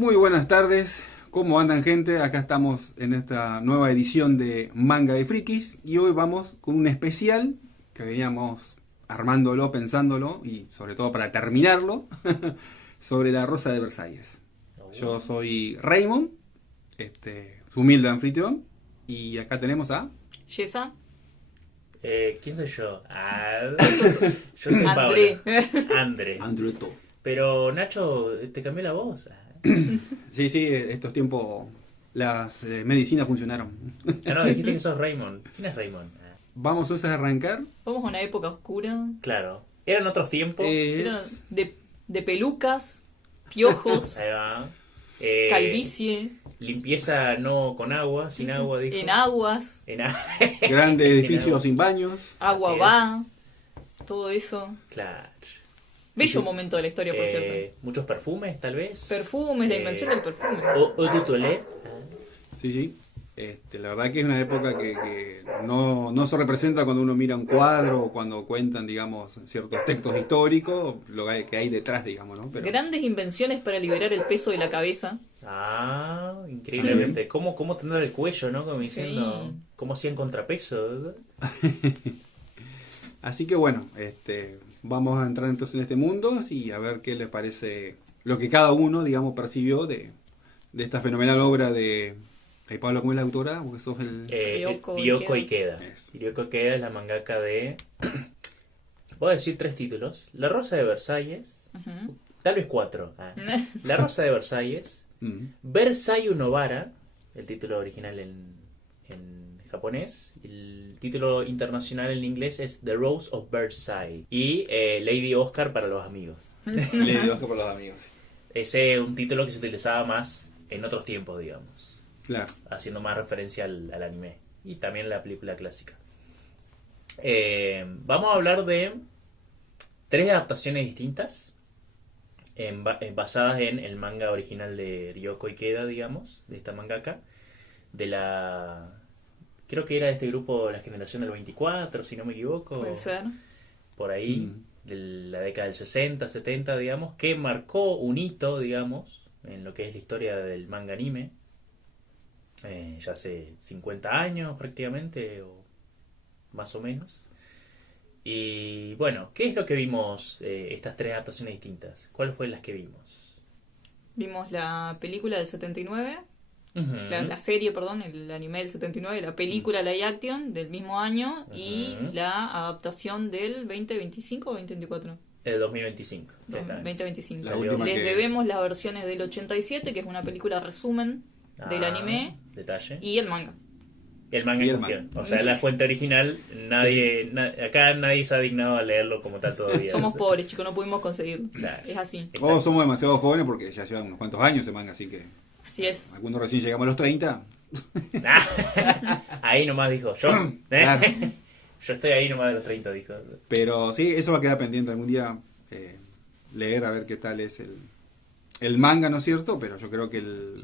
Muy buenas tardes, ¿cómo andan, gente? Acá estamos en esta nueva edición de Manga de Frikis y hoy vamos con un especial que veníamos armándolo, pensándolo y sobre todo para terminarlo sobre La Rosa de Versalles. Yo soy Raymond, su humilde anfitrión, y acá tenemos a... Yesa. ¿Quién soy yo? Yo soy André. Andreto. Pero Nacho, te cambió la voz. Sí, estos tiempos las medicinas funcionaron. No, dijiste que sos Raymond. ¿Quién es Raymond? Vamos entonces a arrancar. Vamos a una época oscura. Claro. Eran otros tiempos. Era de pelucas, piojos, Ahí va. calvicie, Limpieza no con agua, sin agua, dijo. en aguas, Grandes edificios aguas. sin baños. agua Así va, todo eso. Claro. Bello momento de la historia, por cierto. Muchos perfumes, tal vez. Perfumes, la invención del perfume. O de toilette. Sí. La verdad que es una época que no se representa cuando uno mira un cuadro o cuando cuentan, digamos, ciertos textos históricos, lo que hay detrás, digamos, ¿no? Pero Grandes invenciones para liberar el peso de la cabeza. Increíblemente. ¿Cómo tener el cuello, no? Como diciendo, Sí. ¿cómo hacían contrapeso? así que bueno, vamos a entrar entonces en este mundo y a ver qué les parece lo que cada uno, digamos, percibió de esta fenomenal obra de... Hey, Pablo, ¿cómo es la autora? Porque sos el... Ryoko Ikeda. Eso. Ryoko Ikeda es la mangaka de... Voy a decir 3 títulos. La Rosa de Versalles. Ujú. Tal vez 4. La Rosa de Versalles. Mm. Versailles Novara. El título original en japonés. El título internacional en inglés es The Rose of Versailles. Y Lady Oscar para los amigos. Le digo por los amigos. Ese es un título que se utilizaba más en otros tiempos, digamos. Claro. Haciendo más referencia al anime y también la película clásica. Vamos a hablar de 3 adaptaciones distintas basadas en el manga original de Ryoko Ikeda, digamos, de esta mangaka, creo que era de este grupo, la generación del 24, si no me equivoco, Puede ser. por ahí, de la década del 60, 70, digamos, que marcó un hito, digamos, en lo que es la historia del manga anime. Ya hace 50 años prácticamente, o más o menos. Y bueno, ¿qué es lo que vimos estas 3 adaptaciones distintas? ¿Cuáles fueron las que vimos? Vimos la película del 79, Ujú. la serie, perdón, el anime del 79, la película live action del mismo año y Ujú. la adaptación del 2025 o 2024. El 2025. exactamente. 2025. La última Les que- debemos las versiones del 87, que es una película resumen del anime, Detalle. y el manga. El manga y en el cuestión. O sea, la fuente original, acá nadie se ha dignado a leerlo como tal todavía. Somos pobres, chicos, no pudimos conseguirlo. Claro. Es así. Está- O somos demasiado jóvenes porque ya llevan unos cuantos años ese manga, así que Así es. algunos recién llegamos a los 30. Ahí nomás dijo, yo. Claro. Yo estoy ahí nomás de los 30, dijo. Pero sí, eso va a quedar pendiente algún día, leer a ver qué tal es el manga, ¿no es cierto? Pero yo creo que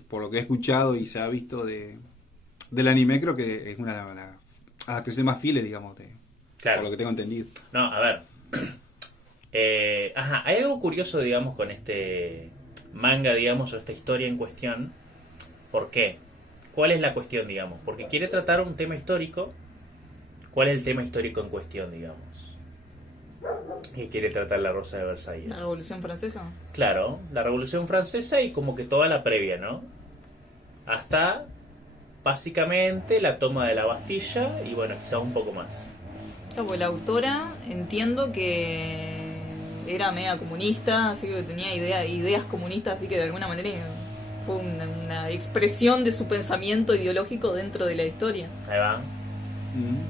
por lo que he escuchado y se ha visto del anime, creo que es una de las adaptaciones más fieles, digamos, Claro. por lo que tengo entendido. No, a ver. Hay algo curioso, digamos, con este manga, digamos, o esta historia en cuestión. ¿Por qué? ¿Cuál es la cuestión, digamos? Porque quiere tratar un tema histórico. ¿Cuál es el tema histórico en cuestión, digamos? Y quiere tratar la Rosa de Versalles. La Revolución Francesa. Claro, la Revolución Francesa y como que toda la previa, ¿no? Hasta, básicamente, la toma de la Bastilla y, bueno, quizás un poco más. Claro, pues la autora entiendo que era media comunista, así que tenía ideas comunistas, así que de alguna manera fue una expresión de su pensamiento ideológico dentro de la historia. Ahí va.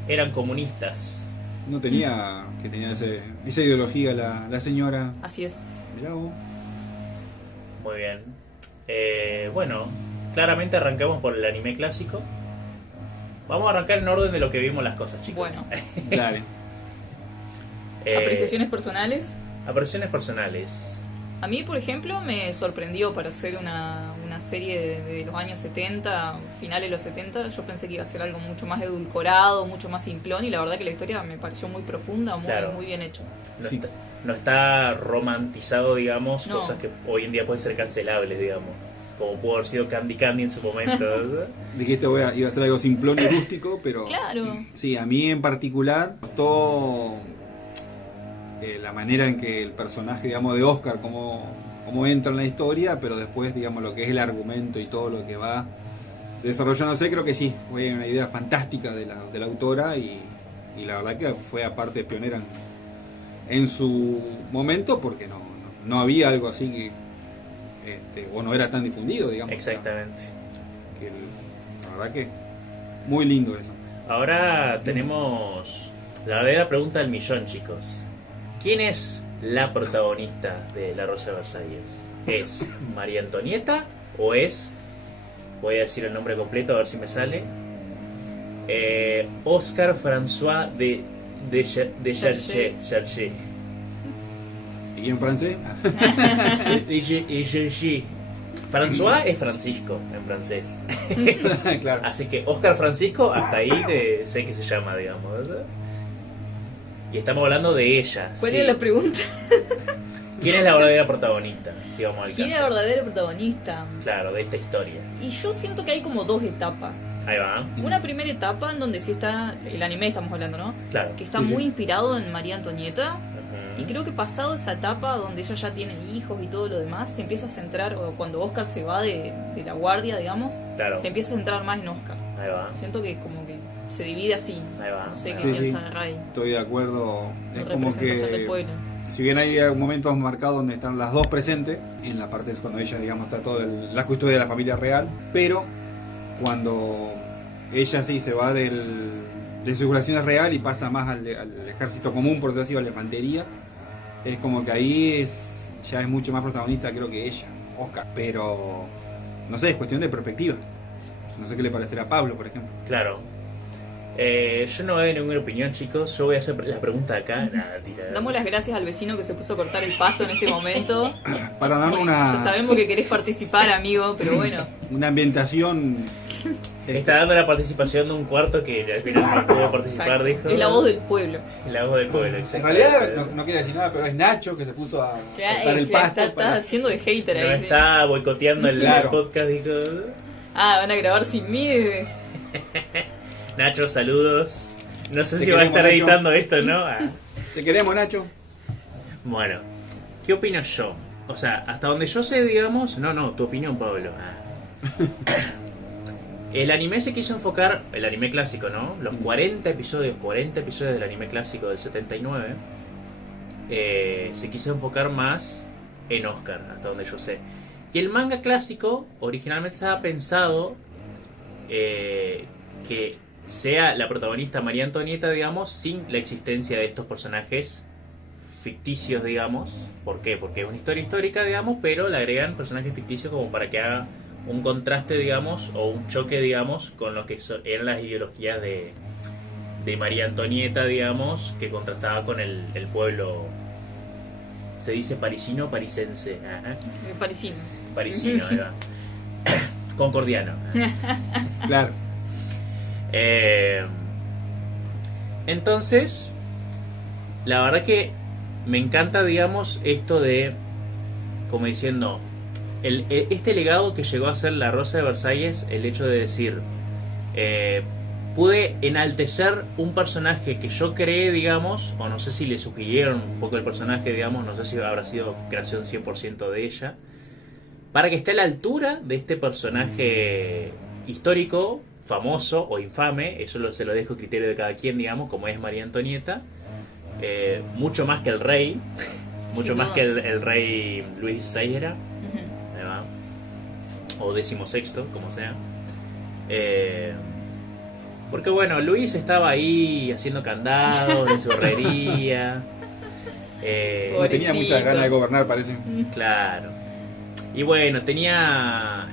Eran comunistas. No tenía que tenía esa ideología la señora. Así es. Mirá vos. Muy bien. Bueno, claramente arrancamos por el anime clásico. Vamos a arrancar en orden de lo que vimos las cosas, chicos. Bueno, Dale. apreciaciones personales. Apreciaciones personales. A mí, por ejemplo, me sorprendió para hacer una serie de los años 70, finales de los 70. Yo pensé que iba a ser algo mucho más edulcorado, mucho más simplón, y la verdad que la historia me pareció muy profunda, Claro. muy bien hecho. No, Sí. no está romantizado, digamos, No. cosas que hoy en día pueden ser cancelables, digamos. como pudo haber sido Candy Candy en su momento. Dijiste iba a ser algo simplón y rústico, pero Claro. sí, a mí en particular gustó la manera en que el personaje, digamos, de Oscar, cómo entra en la historia, pero después, digamos, lo que es el argumento y todo lo que va desarrollándose, creo que sí, fue una idea fantástica de la autora y la verdad que fue aparte pionera en su momento, porque no había algo así que o no era tan difundido, digamos. Exactamente. La verdad que muy lindo eso. Ahora tenemos la verdadera pregunta del millón, chicos. ¿Quién es la protagonista de La Rosa de Versalles? ¿Es María Antonieta o es, voy a decir el nombre completo a ver si me sale, Oscar François de Cherché? ¿Y en francés? François es Francisco en francés. Claro. Así que Oscar Francisco, hasta ahí sé que se llama, digamos, ¿verdad? Y estamos hablando de ella. ¿Cuál sí. era la pregunta? ¿Quién es la verdadera protagonista? Si vamos al ¿Quién es caso. la verdadera protagonista? Claro, de esta historia. Y yo siento que hay como dos etapas. Ahí va. Una primera etapa en donde sí está el anime, estamos hablando, ¿no? Claro. Que está Sí, muy sí. inspirado en María Antonieta. Ujú. Y creo que pasado esa etapa donde ella ya tiene hijos y todo lo demás, se empieza a centrar, o cuando Oscar se va de la guardia, digamos, Claro. se empieza a centrar más en Oscar. Ahí va. Siento que como que se divide así. Ahí va. No sé ahí qué va. Sí, piensa sí. Ray. Estoy de acuerdo. La Es como representación del que, pueblo. si bien hay momentos marcados donde están las dos presentes, en la parte es cuando ella, digamos, está todo la custodia de la familia real, pero cuando ella sí se va de circulación real y pasa más al ejército común, por decirlo así, a la infantería, es como que ahí ya es mucho más protagonista, creo que ella, Oscar. Pero, no sé, es cuestión de perspectiva. No sé qué le parecerá a Pablo, por ejemplo. Claro. Yo no doy ninguna opinión, chicos. Yo voy a hacer la pregunta de acá. Nada, tira. Damos las gracias al vecino que se puso a cortar el pasto en este momento. Para dar Ya sabemos que querés participar, amigo, pero bueno. una ambientación... Está dando la participación de un cuarto que al final no pudo participar, dijo. Es la voz del pueblo. La voz del pueblo, En exactamente. realidad no quiere decir nada, pero es Nacho que se puso a cortar el pasto. Está haciendo de hater No ahí. sí. está boicoteando el Claro. podcast, dijo. Ah, van a grabar sin mí. Nacho, saludos. No sé Te si va a queremos, estar Nacho. editando esto, ¿no? Ah. Te queremos, Nacho. Bueno, ¿qué opino yo? O sea, hasta donde yo sé, digamos... No, tu opinión, Pablo. Ah. El anime se quiso enfocar, el anime clásico, ¿no? Los 40 episodios del anime clásico del 79, se quiso enfocar más en Oscar, hasta donde yo sé. Y el manga clásico originalmente estaba pensado que sea la protagonista María Antonieta, digamos, sin la existencia de estos personajes ficticios, digamos. ¿Por qué? Porque es una historia histórica, digamos, pero le agregan personajes ficticios como para que haga un contraste, digamos, o un choque, digamos, con lo que eran las ideologías de María Antonieta, digamos, que contrastaba con el pueblo, se dice parisino, parisense, ajá, Parisino. parisino, ahí va. Concordiano. Claro. Entonces, la verdad que me encanta, digamos, esto de, como diciendo, este legado que llegó a ser La Rosa de Versalles, el hecho de decir, pude enaltecer un personaje que yo creé, digamos, o no sé si le sugirieron un poco el personaje, digamos, no sé si habrá sido creación 100% de ella, para que esté a la altura de este personaje histórico, famoso o infame, eso se lo dejo a criterio de cada quien, digamos, como es María Antonieta, mucho más que el rey, mucho Sin más duda. que el rey Luis XVI era, Ujú. ahí va, o 16º, como sea. Porque bueno, Luis estaba ahí haciendo candados en su herrería. No tenía Pobrecito. muchas ganas de gobernar, parece. Claro. Y bueno, tenía...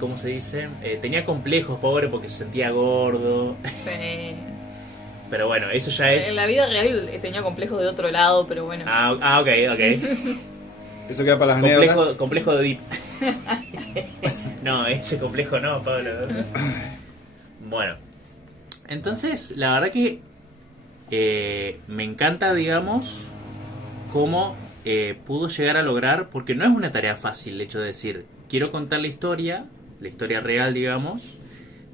¿cómo se dice? Tenía complejos, pobre, porque se sentía gordo. Sí. Pero bueno, eso ya es... En la vida real tenía complejos de otro lado, pero bueno. Ok. Eso queda para las anécdotas. Complejo de Deep. No, ese complejo no, Pablo. Bueno, entonces, la verdad que me encanta, digamos, cómo pudo llegar a lograr, porque no es una tarea fácil el hecho de decir quiero contar la historia real, digamos,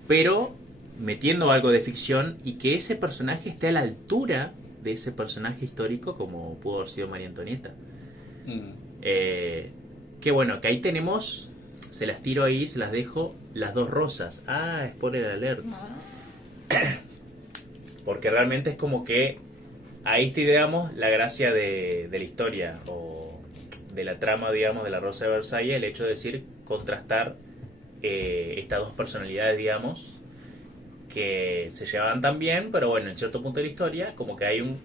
pero metiendo algo de ficción y que ese personaje esté a la altura de ese personaje histórico como pudo haber sido María Antonieta. Que bueno, que ahí tenemos, se las tiro ahí, se las dejo, las dos rosas. Spoiler alert. Porque realmente es como que ahí te digamos la gracia de la historia o de la trama, digamos, de la Rosa de Versalles, el hecho de decir, contrastar estas dos personalidades, digamos, que se llevaban tan bien, pero bueno, en cierto punto de la historia, como que hay un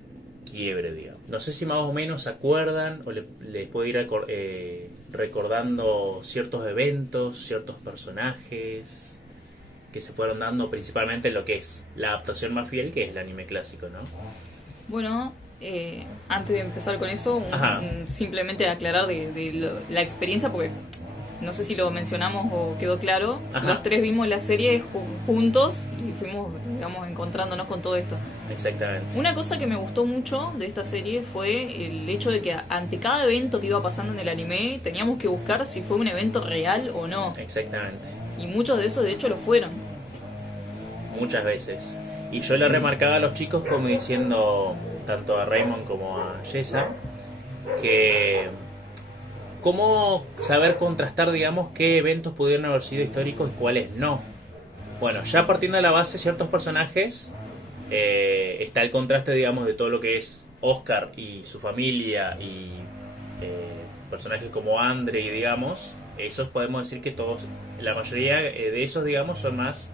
quiebre, digamos. No sé si más o menos se acuerdan o les puedo ir recordando ciertos eventos, ciertos personajes que se fueron dando principalmente en lo que es la adaptación más fiel, que es el anime clásico, ¿no? Bueno, antes de empezar con eso, simplemente aclarar la experiencia, porque no sé si lo mencionamos o quedó claro. Los tres vimos la serie juntos y fuimos, digamos, encontrándonos con todo esto. Exactamente. Una cosa que me gustó mucho de esta serie fue el hecho de que ante cada evento que iba pasando en el anime teníamos que buscar si fue un evento real o no. Exactamente. Y muchos de esos de hecho lo fueron. Muchas veces. Y yo le remarcaba a los chicos como diciendo, tanto a Raymond como a Jessa, que cómo saber contrastar, digamos, qué eventos pudieron haber sido históricos y cuáles no. Bueno, ya partiendo de la base, ciertos personajes, está el contraste, digamos, de todo lo que es Oscar y su familia y personajes como Andre, y digamos, esos podemos decir que todos, la mayoría de esos, digamos, son más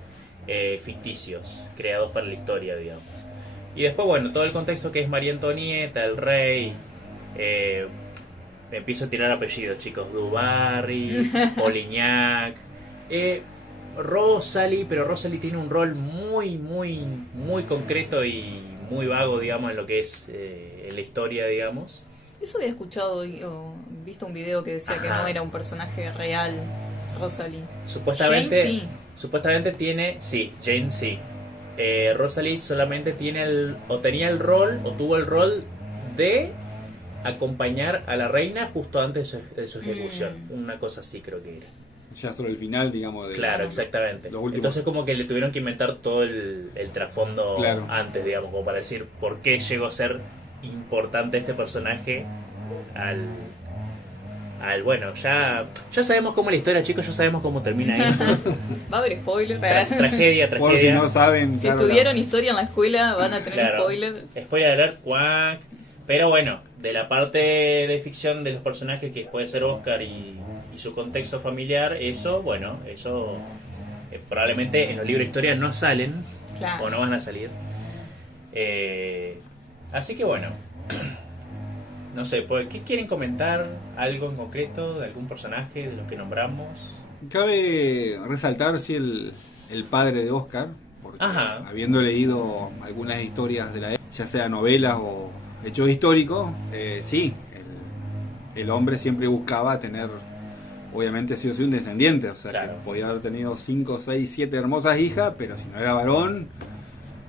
ficticios, creados para la historia, digamos. Y después, bueno, todo el contexto que es María Antonieta, el rey, me empiezo a tirar apellidos, chicos, Dubarry, Polignac, Rosalie, pero Rosalie tiene un rol muy, muy, muy concreto y muy vago, digamos, en lo que es en la historia, digamos. Eso había escuchado o visto un video que decía que no era un personaje real, Rosalie. Supuestamente, Jane, sí. Supuestamente tiene, sí, Jane sí. Rosalie solamente tiene tenía el rol, o tuvo el rol de acompañar a la reina justo antes de su ejecución. Una cosa así creo que era. Ya solo el final, digamos. Claro, exactamente. Entonces como que le tuvieron que inventar todo el trasfondo antes, digamos, como para decir por qué llegó a ser importante este personaje bueno, ya sabemos cómo es la historia, chicos, ya sabemos cómo termina ahí. Va a haber spoilers. Tragedia. Por si no saben. Si estudiaron historia en la escuela van a tener spoilers. Spoiler alert, cuac. Pero bueno, de la parte de ficción de los personajes que puede ser Oscar y su contexto familiar, eso probablemente en los libros de historia no salen, o no van a salir. Así que bueno, no sé, ¿qué quieren comentar? ¿Algo en concreto de algún personaje de los que nombramos? Cabe resaltar si el padre de Oscar, porque habiendo leído algunas historias de la época, ya sea novelas o hechos históricos, sí, el hombre siempre buscaba tener, obviamente, sí o sí un descendiente, o sea, que podía haber tenido 5, 6, 7 hermosas hijas, pero si no era varón,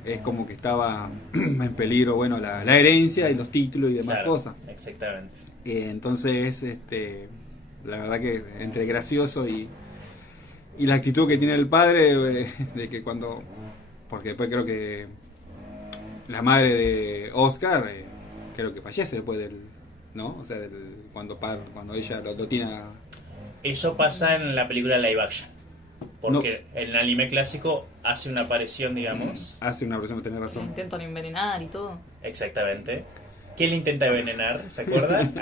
es como que estaba en peligro, bueno, la herencia y los títulos y demás cosas. Exactamente. Entonces, la verdad que entre gracioso y la actitud que tiene el padre, de que porque después creo que la madre de Oscar, creo que fallece después ¿no? O sea, cuando ella lo tiene Eso pasa en la película live action. Porque en el anime clásico hace una aparición, digamos. Hace una aparición, tenés razón. Le intentan envenenar y todo. Exactamente. ¿Quién le intenta envenenar? ¿Se acuerdan?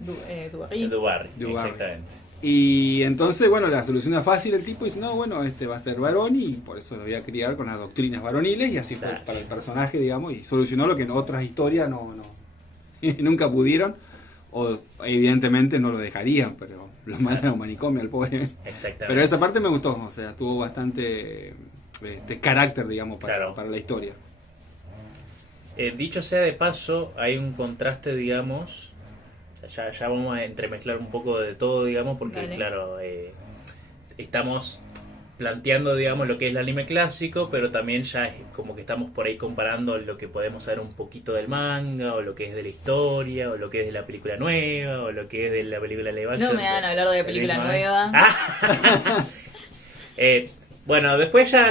Dubarry. Exactamente. Y entonces, bueno, la solución es fácil. El tipo dice, no, bueno, va a ser varón y por eso lo voy a criar con las doctrinas varoniles. Y así fue para el personaje, digamos. Y solucionó lo que en otras historias no nunca pudieron. O evidentemente no lo dejarían, pero lo mandan a un manicomio al pobre. Exactamente. Pero esa parte me gustó, o sea, tuvo bastante carácter, digamos, para la historia. Dicho sea de paso, hay un contraste, digamos, ya vamos a entremezclar un poco de todo, digamos, porque claro, estamos planteando, digamos, lo que es el anime clásico, pero también ya es como que estamos por ahí comparando lo que podemos saber un poquito del manga, o lo que es de la historia, o lo que es de la película nueva, o lo que es de la película live action. No me van a hablar de película nueva. Bueno, después ya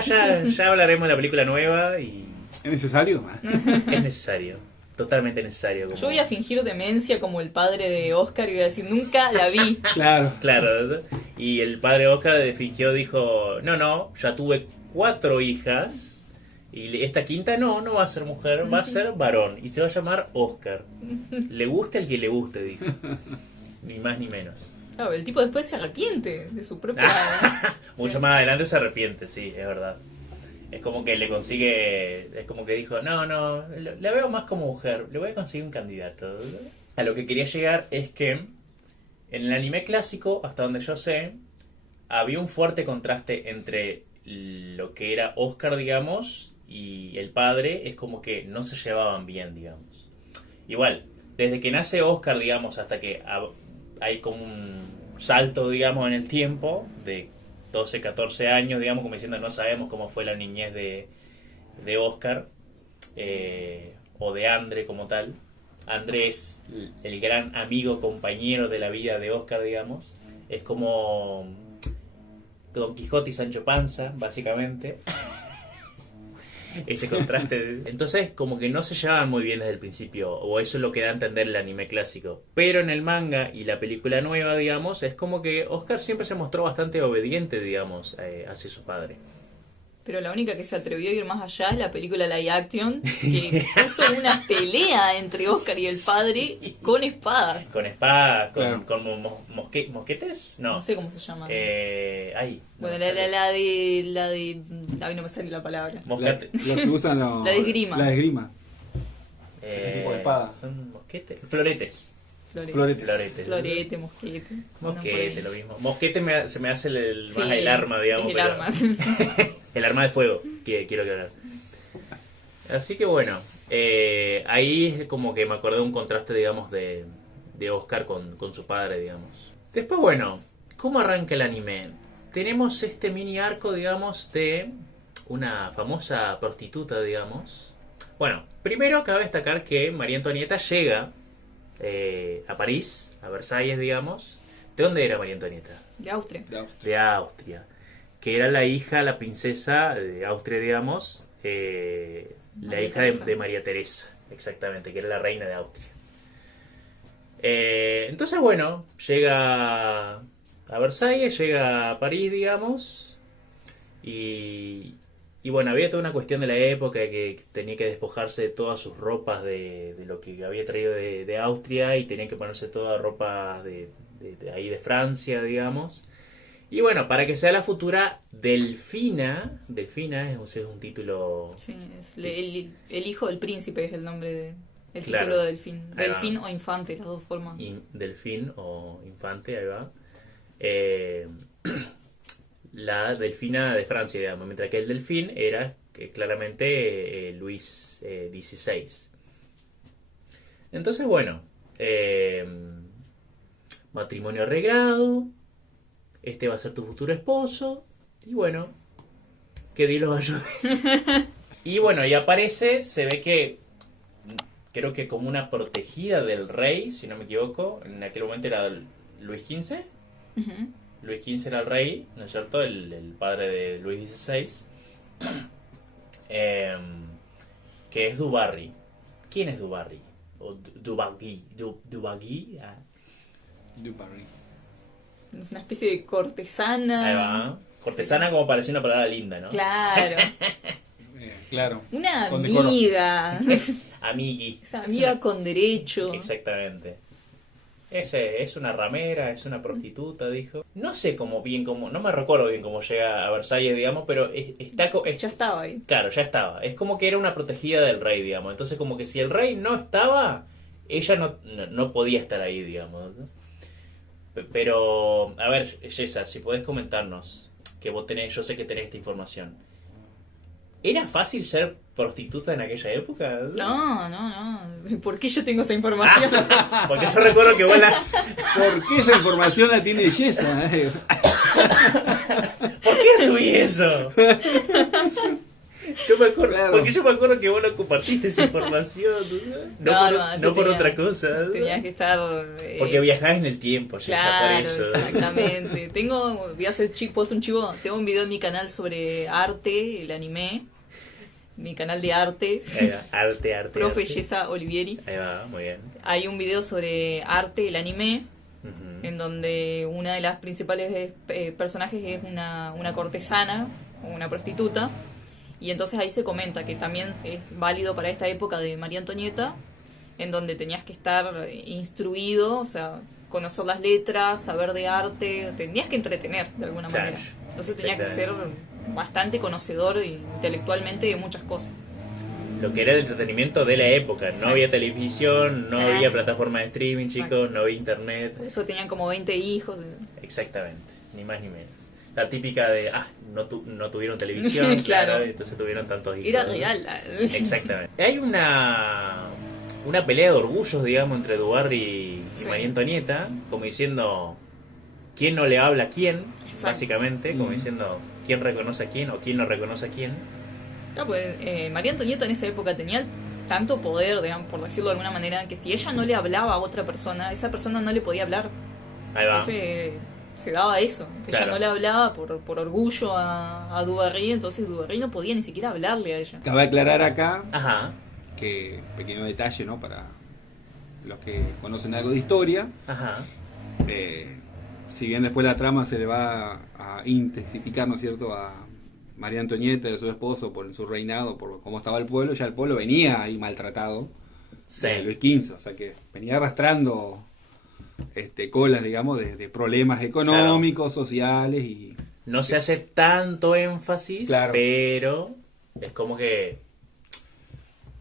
hablaremos de la película nueva y... ¿Es necesario? Es necesario, totalmente necesario. Como... Yo voy a fingir demencia como el padre de Oscar y voy a decir, nunca la vi. Claro. Claro, y el padre de Oscar fingió, dijo, no, ya tuve 4 hijas y esta quinta no va a ser mujer, va a ser varón y se va a llamar Oscar. Le gusta el que le guste, dijo. Ni más ni menos. Claro, el tipo después se arrepiente de su propia... Mucho más adelante se arrepiente, sí, es verdad. Es como que le consigue, es como que dijo, no, la veo más como mujer, le voy a conseguir un candidato. A lo que quería llegar es que en el anime clásico, hasta donde yo sé, había un fuerte contraste entre lo que era Oscar, digamos, y el padre. Es como que no se llevaban bien, digamos. Igual, desde que nace Oscar, digamos, hasta que hay como un salto, digamos, en el tiempo de 12, 14 años, digamos, como diciendo, no sabemos cómo fue la niñez de Oscar, o de Andre como tal. Andre es el gran amigo, compañero de la vida de Oscar, digamos. Es como Don Quijote y Sancho Panza, básicamente. Ese contraste. Entonces, como que no se llevaban muy bien desde el principio, o eso es lo que da a entender el anime clásico. Pero en el manga y la película nueva, digamos, es como que Oscar siempre se mostró bastante obediente, digamos, hacia su padre. Pero la única que se atrevió a ir más allá es la película live action, que puso una pelea entre Oscar y el padre con espadas. Con espadas, Claro. con mosquetes, No sé cómo se llama. no Bueno, me sale. la de... Ay, no me sale la palabra. Mosquete. Los que usan La de esgrima. La de esgrima. Ese tipo de espada. ¿Son mosquetes? Floretes. Floretes. Florete, mosquete. Mosquete, lo mismo. Mosquete se me hace el Sí, más el arma, digamos. es el pero- arma. El arma de fuego, quiero aclarar. Así que bueno, ahí es como que me acordé de un contraste, digamos, de Oscar con su padre, digamos. Después, bueno, ¿cómo arranca el anime? Tenemos este mini arco, digamos, de una famosa prostituta, digamos. Bueno, primero cabe destacar que María Antonieta llega a París, a Versalles, digamos. ¿De dónde era María Antonieta? De Austria. De Austria, que era la hija, la princesa de Austria, digamos, la María hija Teresa. de María Teresa, exactamente, que era la reina de Austria. Entonces, bueno, llega a Versalles, llega a París, digamos, y bueno, había toda una cuestión de la época que tenía que despojarse de todas sus ropas de lo que había traído de Austria, y tenía que ponerse toda ropa de ahí de Francia, digamos. Y bueno, para que sea la futura Delfina es un título... Sí, es el hijo del príncipe es el nombre de... El Claro. título de Delfín. Ahí va. Delfín o infante, las dos formas. Delfín o infante, ahí va. La Delfina de Francia, digamos, mientras que el Delfín era claramente Luis XVI. Entonces, bueno, matrimonio arreglado, este va a ser tu futuro esposo, y bueno, que Dios los ayude. Y bueno, y aparece, se ve que, creo que como una protegida del rey, si no me equivoco, en aquel momento era Luis XV. Ujú. Luis XV era el rey, ¿no es cierto? El padre de Luis XVI. Que es Dubarry. ¿Quién es Dubarry? O Dubagui. Dubagui. Dubarry. Es una especie de cortesana. Ahí va. Cortesana, como parece una palabra linda, ¿no? Claro. Claro. Una Con decoro. amiga. Amigui. Esa amiga con derecho. Exactamente. Es una ramera, es una prostituta, dijo. No sé no me recuerdo bien cómo llega a Versalles, digamos, pero Ya estaba ahí. claro, ya estaba. Es como que era una protegida del rey, digamos. Entonces, como que si el rey no estaba, ella no podía estar ahí, digamos, ¿no? Pero, a ver, Yesa, si podés comentarnos, que vos tenés, yo sé que tenés esta información. ¿Era fácil ser prostituta en aquella época? No. ¿Por qué yo tengo esa información? Porque yo recuerdo que vos ¿Por qué esa información la tiene Yesa? ¿Por qué subí eso? Yo me acuerdo, Claro. porque yo me acuerdo que vos no compartiste esa información, no por otra cosa. Tenías que estar... Porque viajás en el tiempo, ya Claro, por eso. exactamente. Voy a hacer puedo hacer un chivo. Tengo un video en mi canal sobre arte, el anime. Mi canal de arte. Ahí va, arte. Profe arte. Yesa Olivieri. Ahí va, muy bien. Hay un video sobre arte, el anime, Ujú. en donde una de las principales personajes es una cortesana o una prostituta. Y entonces ahí se comenta que también es válido para esta época de María Antonieta, en donde tenías que estar instruido, o sea, conocer las letras, saber de arte, tenías que entretener de alguna Claro, manera. Entonces tenías que ser exactamente. bastante conocedor intelectualmente de muchas cosas. Lo que era el entretenimiento de la época. No Exacto. había televisión, no Ah. había plataforma de streaming, Exacto. chicos, no había internet. Por eso tenían como 20 hijos. Exactamente, ni más ni menos. La típica de, no tuvieron televisión, claro, Claro. entonces tuvieron tantos hijos. Era real. Exactamente. Hay una pelea de orgullos, digamos, entre Dubarry y Sí. María Antonieta, como diciendo quién no le habla a quién, Exacto. básicamente, como diciendo quién reconoce a quién o quién no reconoce a quién. Claro, pues, María Antonieta en esa época tenía tanto poder, digamos, por decirlo de alguna manera, que si ella no le hablaba a otra persona, esa persona no le podía hablar. Ahí va. Entonces se daba eso. Ella Claro. no le hablaba por orgullo a Dubarry, entonces Dubarry no podía ni siquiera hablarle a ella. Cabe aclarar acá Ajá, que, pequeño detalle, ¿no? Para los que conocen algo de historia, ajá. si bien después la trama se le va a intensificar, ¿no es cierto?, a María Antonieta y a su esposo por su reinado, por cómo estaba el pueblo, ya el pueblo venía ahí maltratado Sí. de Luis XV, o sea que venía arrastrando colas, digamos, de problemas económicos, sociales y... No se hace tanto énfasis, Claro. pero es como que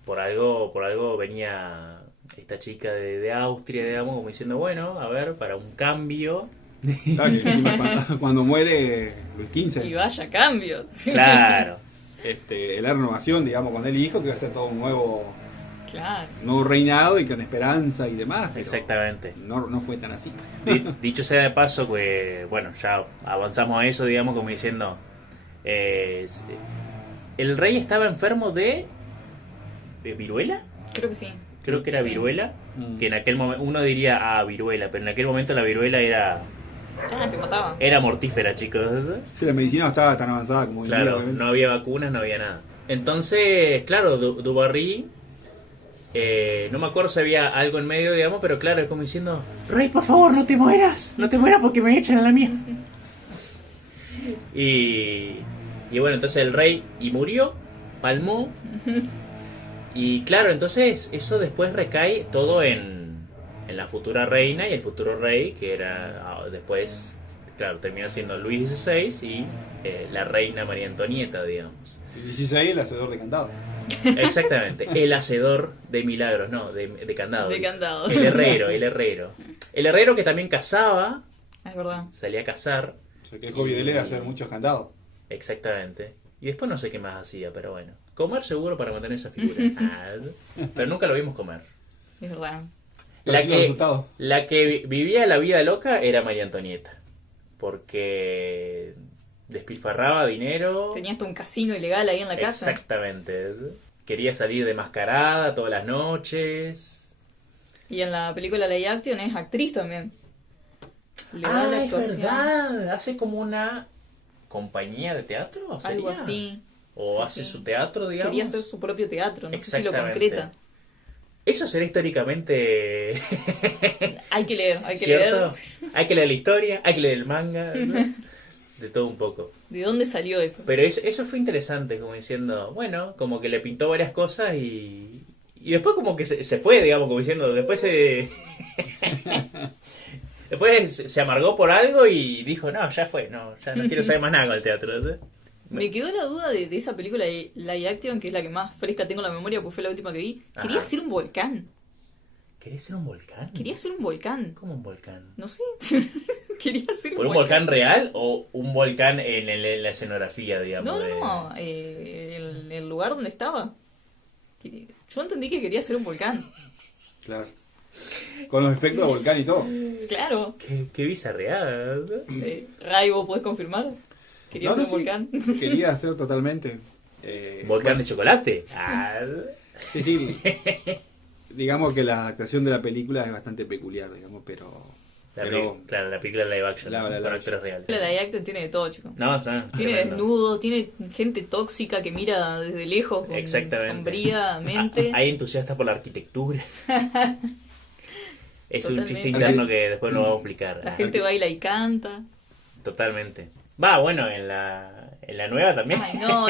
por algo venía esta chica de Austria, digamos, como diciendo, bueno, a ver, para un cambio. Claro, que encima cuando muere Luis XV, Y vaya cambio. Claro, la renovación, digamos, con el hijo, que va a ser todo un Claro. nuevo reinado y con esperanza y demás. Pero exactamente. no fue tan así. Dicho sea de paso, que bueno, ya avanzamos a eso, digamos, como diciendo, el rey estaba enfermo de viruela, Creo que sí. creo que era Sí. viruela, Mm. que en aquel momento, uno diría, viruela, pero en aquel momento la viruela Ah, te mataba. era mortífera, chicos. Sí, la medicina no estaba tan avanzada como hoy en día, Claro, obviamente. no había vacunas, no había nada. Entonces, claro, Dubarry, no me acuerdo si había algo en medio, digamos, pero claro, es como diciendo, Rey, por favor, no te mueras porque me echan a la mía. Y bueno, entonces el rey murió, palmó, y claro, entonces eso después recae todo en la futura reina y el futuro rey, que era después, claro, terminó siendo Luis XVI y la reina María Antonieta, digamos. El 16, el hacedor de candado. Exactamente, el hacedor de milagros, no, de candado. De candado. El herrero. El herrero que también cazaba, Es verdad. salía a cazar. O sea, que el hobby de él era hacer muchos candados. Exactamente. Y después no sé qué más hacía, pero bueno. Comer seguro para mantener esa figura. Pero nunca lo vimos comer. Es verdad. Pero sí los resultados. La que vivía la vida loca era María Antonieta. Porque despilfarraba dinero. Tenía hasta un casino ilegal ahí en la casa. Exactamente. Quería salir de mascarada todas las noches. Y en la película Live Action es actriz también. Le da la Es actuación. verdad. Hace como una compañía de teatro, ¿sería? Algo así. O Sí, hace sí. su teatro, digamos. Quería hacer su propio teatro. No sé si lo Exactamente. concreta. Eso será históricamente Hay que leer, hay que ¿cierto? leer. Hay que leer la historia, hay que leer el manga, ¿no? De todo un poco. ¿De dónde salió eso? Pero eso fue interesante, como diciendo, bueno, como que le pintó varias cosas y después como que se fue, digamos, como diciendo, después después se amargó por algo y dijo, no, ya fue, no, ya no quiero saber más nada con el teatro. ¿sí? Me quedó la duda de esa película de Live Action, que es la que más fresca tengo en la memoria, porque fue la última que vi. Quería Ajá. hacer un volcán. ¿Querés ser un volcán? Quería hacer un volcán. ¿Cómo un volcán? No sé. Quería hacer ¿Por un volcán real o un volcán en la escenografía, digamos? No. El lugar donde estaba. Yo entendí que quería hacer un volcán. Claro. Con los efectos del volcán y todo. Claro. Qué bizarreada. Ray, ¿vos podés confirmar? ¿Querías No, ser un volcán? Quería hacer totalmente. ¿Volcán bueno, de chocolate? Ah. Sí, sí. Digamos que la actuación de la película es bastante peculiar, digamos, Claro, la película live action, La ¿no? live Con action. actores reales. La de Acton tiene de todo, chicos. No, o sea, Tiene tremendo. desnudo, tiene gente tóxica que mira desde lejos con Exactamente. sombríamente. Hay entusiastas por la arquitectura. Es un Totalmente. chiste interno que después lo vamos a explicar. La gente baila y canta. Totalmente. Va, bueno, en la nueva también. Ay, no.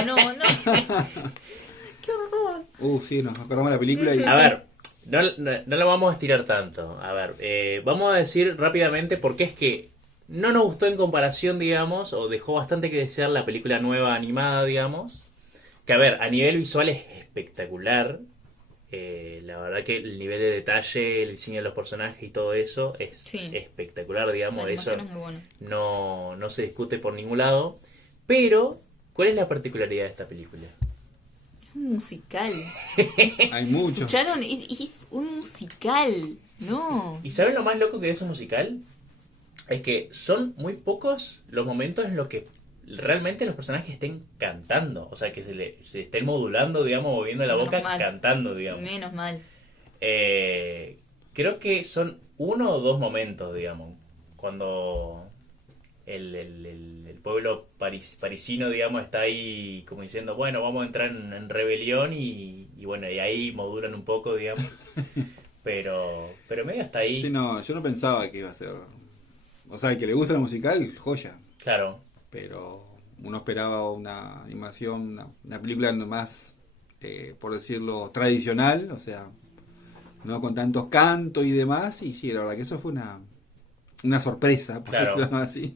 Qué horror. Sí, nos acordamos de la película y... A ver, no lo vamos a estirar tanto. A ver, vamos a decir rápidamente por qué es que no nos gustó en comparación, digamos, o dejó bastante que desear la película nueva animada, digamos. Que a ver, a nivel visual es espectacular. La verdad que el nivel de detalle, el diseño de los personajes y todo eso es Sí. espectacular, digamos. La Eso animación es muy buena. no se discute por ningún lado. Pero, ¿cuál es la particularidad de esta película? Es un musical. Hay mucho. ¿Escucharon? Es un musical. No. ¿Y saben lo más loco que es un musical? Es que son muy pocos los momentos en los que realmente los personajes estén cantando. O sea, que se estén modulando, digamos, moviendo la Menos boca, mal. cantando, digamos. Menos mal. Creo que son 1 o 2 momentos, digamos. Cuando el pueblo parisino, digamos, está ahí como diciendo, bueno, vamos a entrar en rebelión y bueno, y ahí modulan un poco, digamos. Pero medio hasta ahí. Sí, no, yo no pensaba que iba a ser... O sea, el que le gusta el musical, joya. Claro. Pero uno esperaba una animación, una película más, por decirlo, tradicional, o sea, no con tantos cantos y demás. Y sí, la verdad que eso fue una sorpresa, por Claro. decirlo así.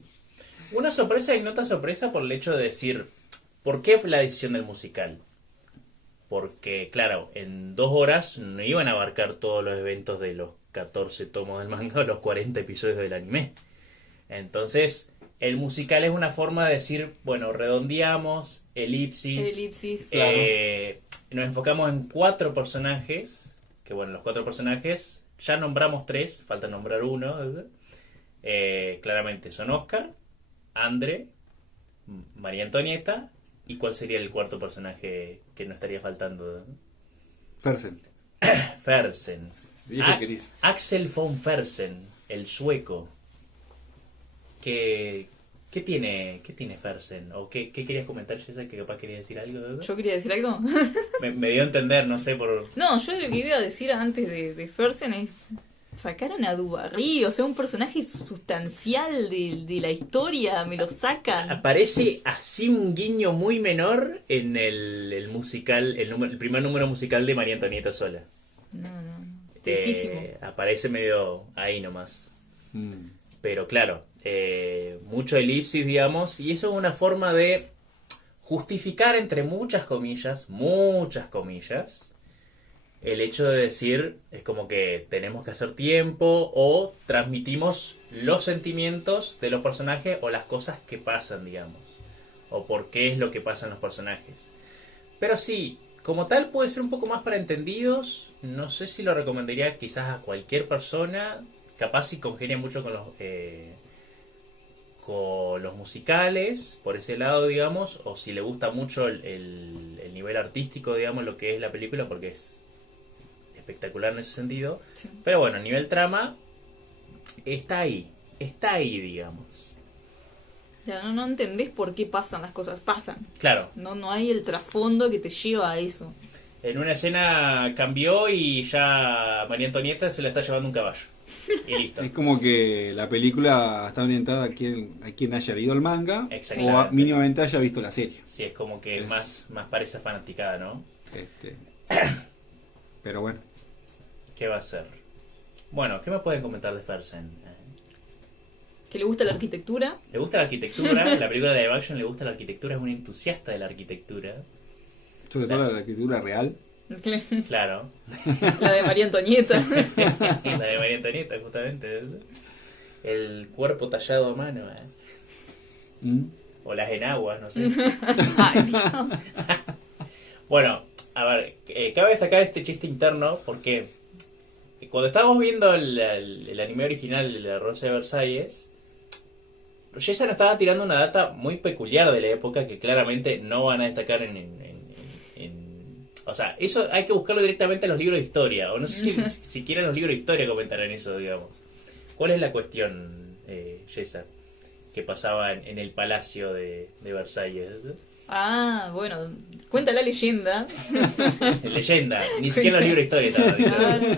Una sorpresa y no tan sorpresa por el hecho de decir, ¿por qué la decisión del musical? Porque, claro, en 2 horas no iban a abarcar todos los eventos de los 14 tomos del manga o los 40 episodios del anime. Entonces, el musical es una forma de decir, bueno, redondeamos, elipsis, Claro. nos enfocamos en 4 personajes, que bueno, los 4 personajes, ya nombramos 3, falta nombrar uno, claramente son Oscar, André, María Antonieta, ¿y cuál sería el 4º personaje que no estaría faltando? Fersen. Fersen. Dije que sí. Axel von Fersen, el sueco. ¿Qué tiene Fersen? ¿O qué querías comentar, Jessa? Que capaz querías decir algo de eso. ¿Yo quería decir algo? Me dio a entender, no sé, por... No, yo lo que iba a decir antes de Fersen es... Sacaron a Dubarry, o sea, un personaje sustancial de la historia, me lo sacan. Aparece así un guiño muy menor en el musical, el primer número musical de María Antonieta sola. No, tristísimo. Aparece medio ahí nomás. Mm. Pero claro, mucho elipsis, digamos, y eso es una forma de justificar, entre muchas comillas, el hecho de decir, es como que tenemos que hacer tiempo o transmitimos los sentimientos de los personajes o las cosas que pasan, digamos, o por qué es lo que pasa en los personajes. Pero sí, como tal puede ser un poco más para entendidos, no sé si lo recomendaría quizás a cualquier persona, capaz si congenia mucho con los musicales, por ese lado, digamos, o si le gusta mucho el nivel artístico, digamos, lo que es la película, porque es espectacular en ese sentido. Sí. Pero bueno, a nivel trama, está ahí, digamos. Ya no entendés por qué pasan las cosas, pasan. Claro, No hay el trasfondo que te lleva a eso. en una escena cambió y ya María Antonieta se la está llevando un caballo. Y listo. Es como que la película está orientada a quien haya leído el manga o Exactamente. mínimamente haya visto la serie. Sí, es como que Es- más parece fanaticada, ¿no? Pero bueno. ¿Qué va a ser? Bueno, ¿qué me pueden comentar de Fersen? Que le gusta la arquitectura. ¿Le gusta la arquitectura? La película de live action le gusta la arquitectura, es un entusiasta de la arquitectura. Sobre todo la escritura real. Claro. La de María Antonieta. La de María Antonieta, justamente. El cuerpo tallado a mano. Mm. O las enaguas, no sé. Ay, Dios. Bueno, a ver, cabe destacar este chiste interno porque cuando estábamos viendo el anime original de La Rosa de Versalles, Jason estaba tirando una data muy peculiar de la época que claramente no van a destacar o sea, eso hay que buscarlo directamente en los libros de historia, o no sé si siquiera en los libros de historia comentarán eso, digamos. ¿Cuál es la cuestión, Jason, que pasaba en el palacio de Versalles? Ah, bueno, cuenta la leyenda. Leyenda, ni siquiera en los libros de historia estaba. Claro,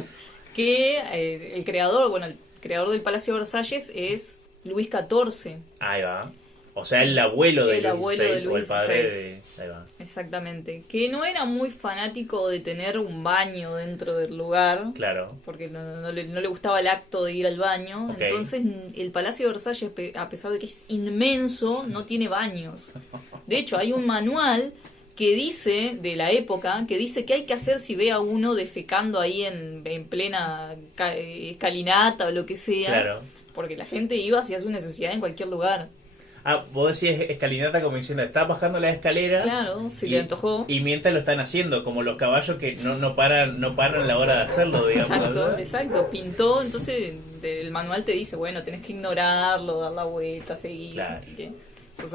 que el creador del Palacio de Versalles es Luis XIV. Ahí va. O sea, el abuelo de El Luis abuelo XVI, de Luis o el padre XVI. de... Ahí va. Exactamente. Que no era muy fanático de tener un baño dentro del lugar. Claro. Porque no le gustaba el acto de ir al baño. Ok. Entonces, el Palacio de Versalles, a pesar de que es inmenso, no tiene baños. De hecho, hay un manual que dice, de la época, que dice qué hay que hacer si ve a uno defecando ahí en plena escalinata o lo que sea. Claro. Porque la gente iba hacia su necesidad en cualquier lugar. Ah, vos decís escalinata como diciendo, está bajando las escaleras. Claro, se le antojó. Y mientras lo están haciendo, como los caballos que no paran a la hora de hacerlo, digamos. Exacto, exacto. Pintó, entonces el manual te dice, bueno, tenés que ignorarlo, dar la vuelta, seguir. Claro.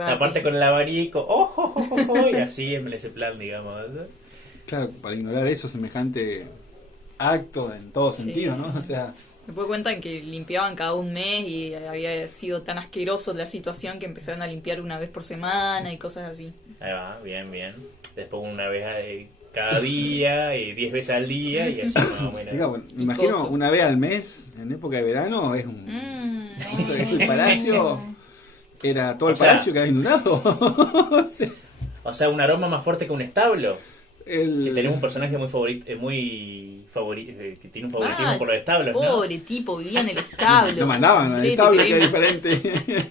Aparte con el abanico, y así en ese plan, digamos. Claro, para ignorar eso, semejante acto en todo Sí. sentido, ¿no? O sea, Después cuentan que limpiaban cada un mes y había sido tan asqueroso la situación que empezaron a limpiar una vez por semana y cosas así. Ahí va, bien, bien. Después una vez cada día, y 10 veces al día, y así más o menos. diga, bueno, me imagino Picoso. una vez al mes, en época de verano, es un... El palacio, era todo el O sea, palacio que había inundado. O sea, O sea, un aroma más fuerte que un establo. el... Que tenemos un personaje muy favorito, que tiene un favoritismo por los establos, ¿no? Pobre tipo, vivía en el establo. Lo mandaban al Hombre, establo, te que es creí- diferente.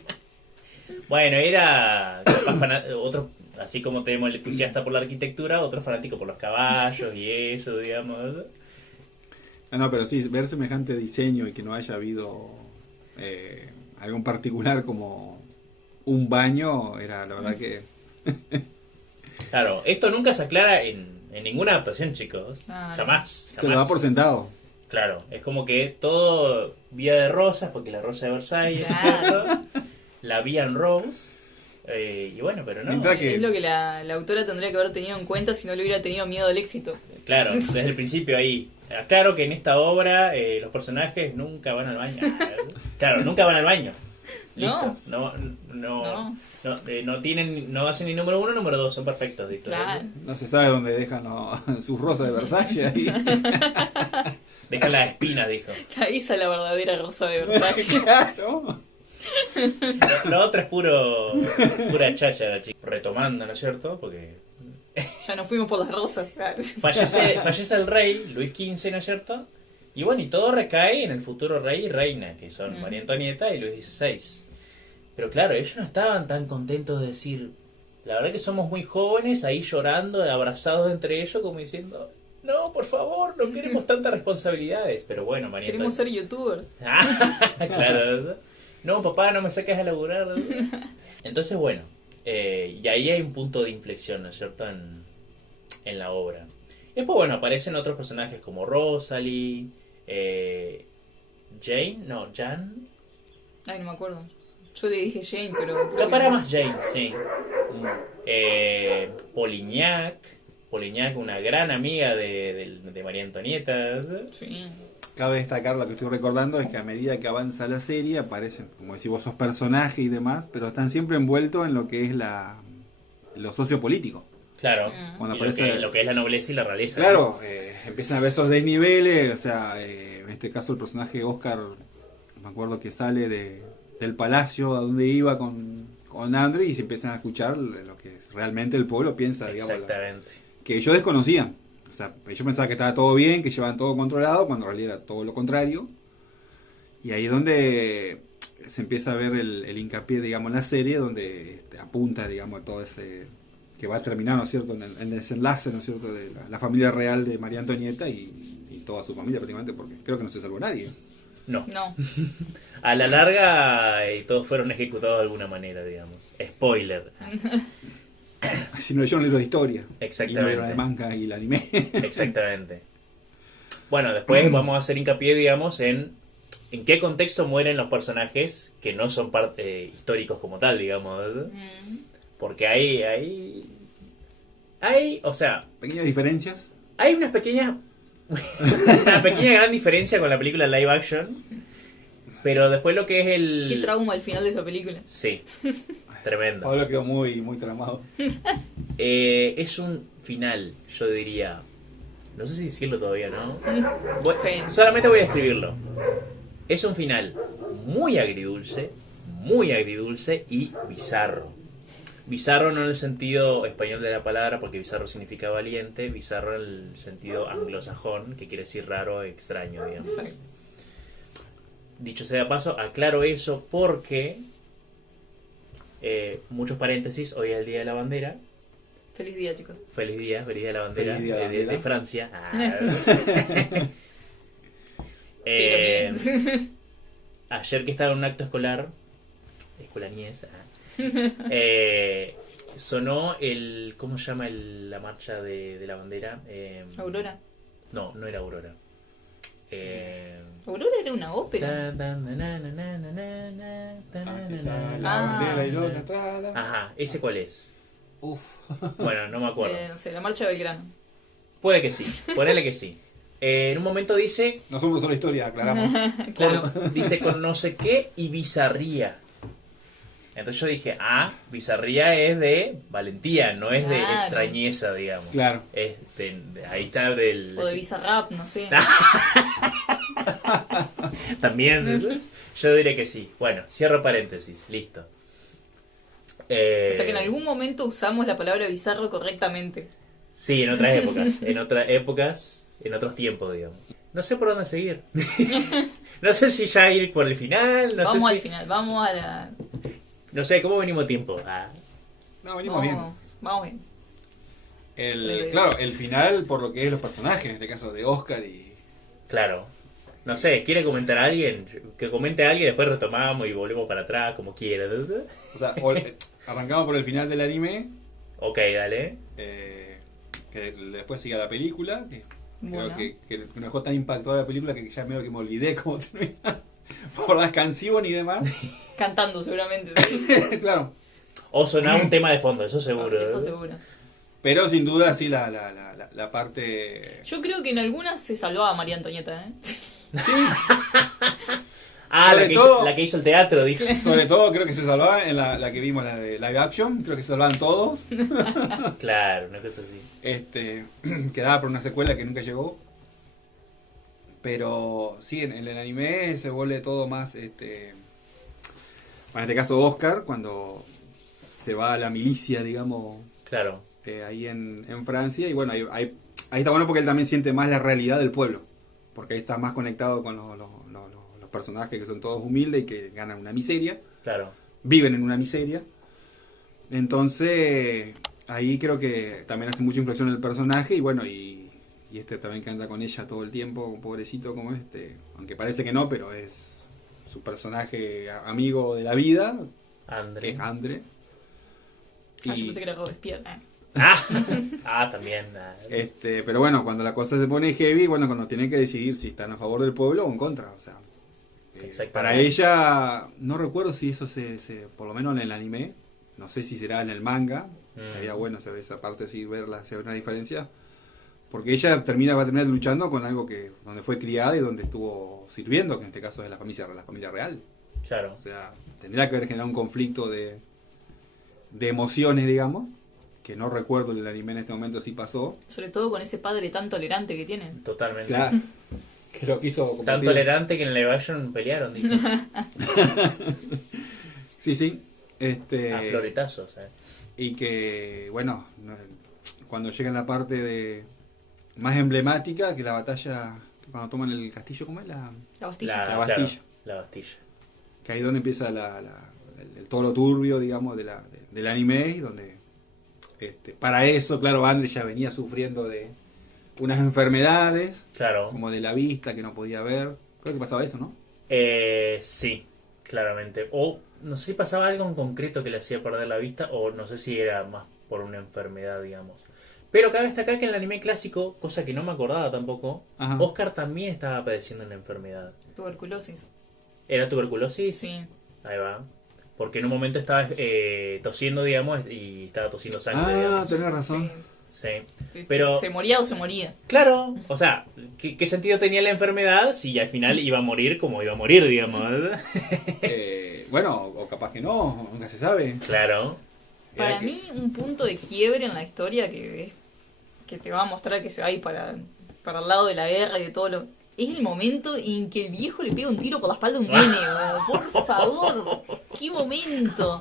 Bueno, era capaz otro, así como tenemos el entusiasta por la arquitectura, otro fanático por los caballos y eso, digamos. No, pero sí, ver semejante diseño y que no haya habido algo en particular como un baño, era la verdad que... Claro, esto nunca se aclara en ninguna adaptación, chicos. Claro. Jamás. Se lo da por sentado. Claro, es como que todo vía de rosas, porque la rosa de Versalles, Claro. ¿cierto? La vía en Rose. Y bueno, pero no. Mientras que- Es lo que la autora tendría que haber tenido en cuenta si no le hubiera tenido miedo al éxito. Claro, desde el principio ahí. Claro que en esta obra los personajes nunca van al baño. Claro, nunca van al baño. Listo. No tienen, no hacen ni número 1 ni número 2, son perfectos. ¿Listo? Claro. No se sabe dónde dejan sus rosas de Versalles ahí. Dejan las espinas, dijo. Esa es la verdadera rosa de Versalles. Claro. Lo otro es pura cháchara, chicos. Retomando, ¿no es cierto? Porque Ya nos fuimos por las rosas. fallece el rey, Luis XV, ¿no es cierto? Y bueno, y todo recae en el futuro rey y reina, que son María Antonieta y Luis XVI. Pero claro, ellos no estaban tan contentos de decir, la verdad que somos muy jóvenes, ahí llorando, abrazados entre ellos, como diciendo, no, por favor, no queremos tantas responsabilidades. Pero bueno, María Queremos Antonieta... ser youtubers. Claro. No, papá, no me saques a laburar. Entonces, bueno, y ahí hay un punto de inflexión, ¿no es cierto?, en la obra. Y después, bueno, aparecen otros personajes como Rosalie, Jan. Ay, no me acuerdo. Yo le dije Jane, pero... creo No, que para no. más Jane, sí. Polignac, una gran amiga de María Antonieta. Sí. Cabe destacar, lo que estoy recordando es que a medida que avanza la serie aparecen, como decís vos, sos personaje y demás, pero están siempre envueltos en lo que es lo sociopolítico. Claro, Cuando y aparece- lo que es la nobleza y la realeza. Claro, empiezan a ver esos desniveles, o sea, en este caso el personaje Oscar, me acuerdo que sale del palacio a donde iba con Andre y se empiezan a escuchar lo que realmente el pueblo piensa, digamos, Exactamente. que ellos desconocían. O sea, yo pensaba que estaba todo bien, que llevaban todo controlado, cuando en realidad era todo lo contrario. Y ahí es donde se empieza a ver el hincapié, digamos, en la serie, donde apunta, digamos, a todo ese... que va a terminar, ¿no es cierto?, en el desenlace, ¿no es cierto?, de la familia real de María Antonieta y toda su familia prácticamente, porque creo que no se salvó nadie. No. No. A la larga todos fueron ejecutados de alguna manera, digamos. Spoiler. Si no leyeron libros de historia. Exactamente. Y no leyeron el manga y el anime. Exactamente. Bueno, después vamos a hacer hincapié, digamos, en qué contexto mueren los personajes que no son históricos como tal, digamos. Porque o sea, Pequeñas diferencias. hay una pequeña gran diferencia con la película live action, pero después lo que es Qué trauma al final de esa película. Sí, tremendo. Pablo quedó muy, muy tramado. Es un final, yo diría. No sé si decirlo todavía, ¿no? Sí. Solamente voy a escribirlo. Es un final muy agridulce y bizarro. Bizarro no en el sentido español de la palabra, porque bizarro significa valiente, bizarro en el sentido anglosajón, que quiere decir raro, extraño, digamos. Sí. Dicho sea de paso, aclaro eso porque, muchos paréntesis, hoy es el Día de la Bandera. Feliz día, chicos. Feliz día de la bandera, Feliz día de la bandera. de Francia. Ayer que estaba en un acto escolaniés, sonó el, ¿cómo se llama la marcha de la bandera? Aurora. No era Aurora. Aurora era una ópera. Ajá, ¿ese cuál es? Uf. Bueno, no me acuerdo. No sé, la marcha de Belgrano. Puede que sí, ponele que sí. En un momento dice, No somos solo historia, aclaramos. Claro. dice con no sé qué y bizarría. Entonces yo dije, bizarría es de valentía, no es de Claro. extrañeza, digamos. Claro. Es ahí está del... O de Bizarrap, no sé. También, yo diría que sí. Bueno, cierro paréntesis, listo. O sea que en algún momento usamos la palabra bizarro correctamente. Sí, en otras épocas, en otros tiempos, digamos. No sé por dónde seguir. No sé si ya ir por el final, no Vamos sé al si... final, vamos a la... No sé, ¿cómo venimos tiempo? No, venimos bien. Vamos bien. Claro, el final por lo que es los personajes, en este caso de Oscar y... Claro. No sé, ¿quiere comentar a alguien? Que comente a alguien, después retomamos y volvemos para atrás, como quiera. O sea, arrancamos por el final del anime, Ok, dale. que después siga la película, que Bueno. creo que me dejó tan impactada la película que ya medio que me olvidé cómo termina por las canciones y demás. Cantando seguramente. Claro. O sonaba un tema de fondo, eso seguro. Eso seguro. Pero sin duda sí la parte... Yo creo que en algunas se salvaba María Antonieta, ¿eh? Sí, Ah, Sobre todo- la que hizo el teatro, dije. sobre todo creo que se salvaba en la que vimos, la de live action, creo que se salvaban todos. Claro, una cosa así. Quedaba por una secuela que nunca llegó. Pero sí, en el anime se vuelve todo más, en este caso Oscar, cuando se va a la milicia, digamos, Claro, ahí en Francia. Y bueno, ahí está bueno porque él también siente más la realidad del pueblo. Porque ahí está más conectado con los personajes que son todos humildes y que ganan una miseria. claro. Viven en una miseria. Entonces, ahí creo que también hace mucha inflexión el personaje. Y bueno, y también que anda con ella todo el tiempo, pobrecito como aunque parece que no, pero es su personaje amigo de la vida, que André. es Andre. Yo pensé que era Robespierre. También. Pero bueno, cuando la cosa se pone heavy, bueno, cuando tienen que decidir si están a favor del pueblo o en contra, o sea, Exactamente. para ella, no recuerdo si eso por lo menos en el anime, no sé si será en el manga, sería bueno saber esa parte, sí, verla, si hay una diferencia, porque ella va a terminar luchando con algo donde fue criada y donde estuvo sirviendo, que en este caso es la familia real, Claro. o sea, tendría que haber generado un conflicto de emociones, digamos, que no recuerdo en el anime en este momento si pasó. Sobre todo con ese padre tan tolerante que tiene. Totalmente. Claro. Que lo quiso Tan compartir. tolerante que en el live action pelearon, dije. Sí. A floretazos, Y que, bueno, cuando llega en la parte más emblemática, que la batalla, cuando toman el castillo, ¿cómo es? La Bastilla. La Bastilla. Claro, la Bastilla. Que ahí es donde empieza todo lo turbio, digamos, del anime, y donde para eso, claro, Andre ya venía sufriendo de unas enfermedades, Claro. como de la vista, que no podía ver. Creo que pasaba eso, ¿no? Sí, claramente. O no sé si pasaba algo en concreto que le hacía perder la vista, o no sé si era más por una enfermedad, digamos. Pero cabe destacar que en el anime clásico, cosa que no me acordaba tampoco, Ajá. Oscar también estaba padeciendo una enfermedad. Tuberculosis. ¿Era tuberculosis? Sí. Ahí va. Porque en un momento estaba tosiendo, digamos, y estaba tosiendo sangre, Ah, digamos. tenés razón. Sí. Sí. Pero- ¿Se moría o se moría? Claro, o sea, ¿qué sentido tenía la enfermedad si al final iba a morir como iba a morir, digamos? Bueno, o capaz que no, nunca se sabe. Claro. Para Era que- mí, un punto de quiebre en la historia que te va a mostrar que se va a ir para el lado de la guerra y de todo lo... Es el momento en que el viejo le pega un tiro por la espalda a un nene, weón. Por favor, qué momento.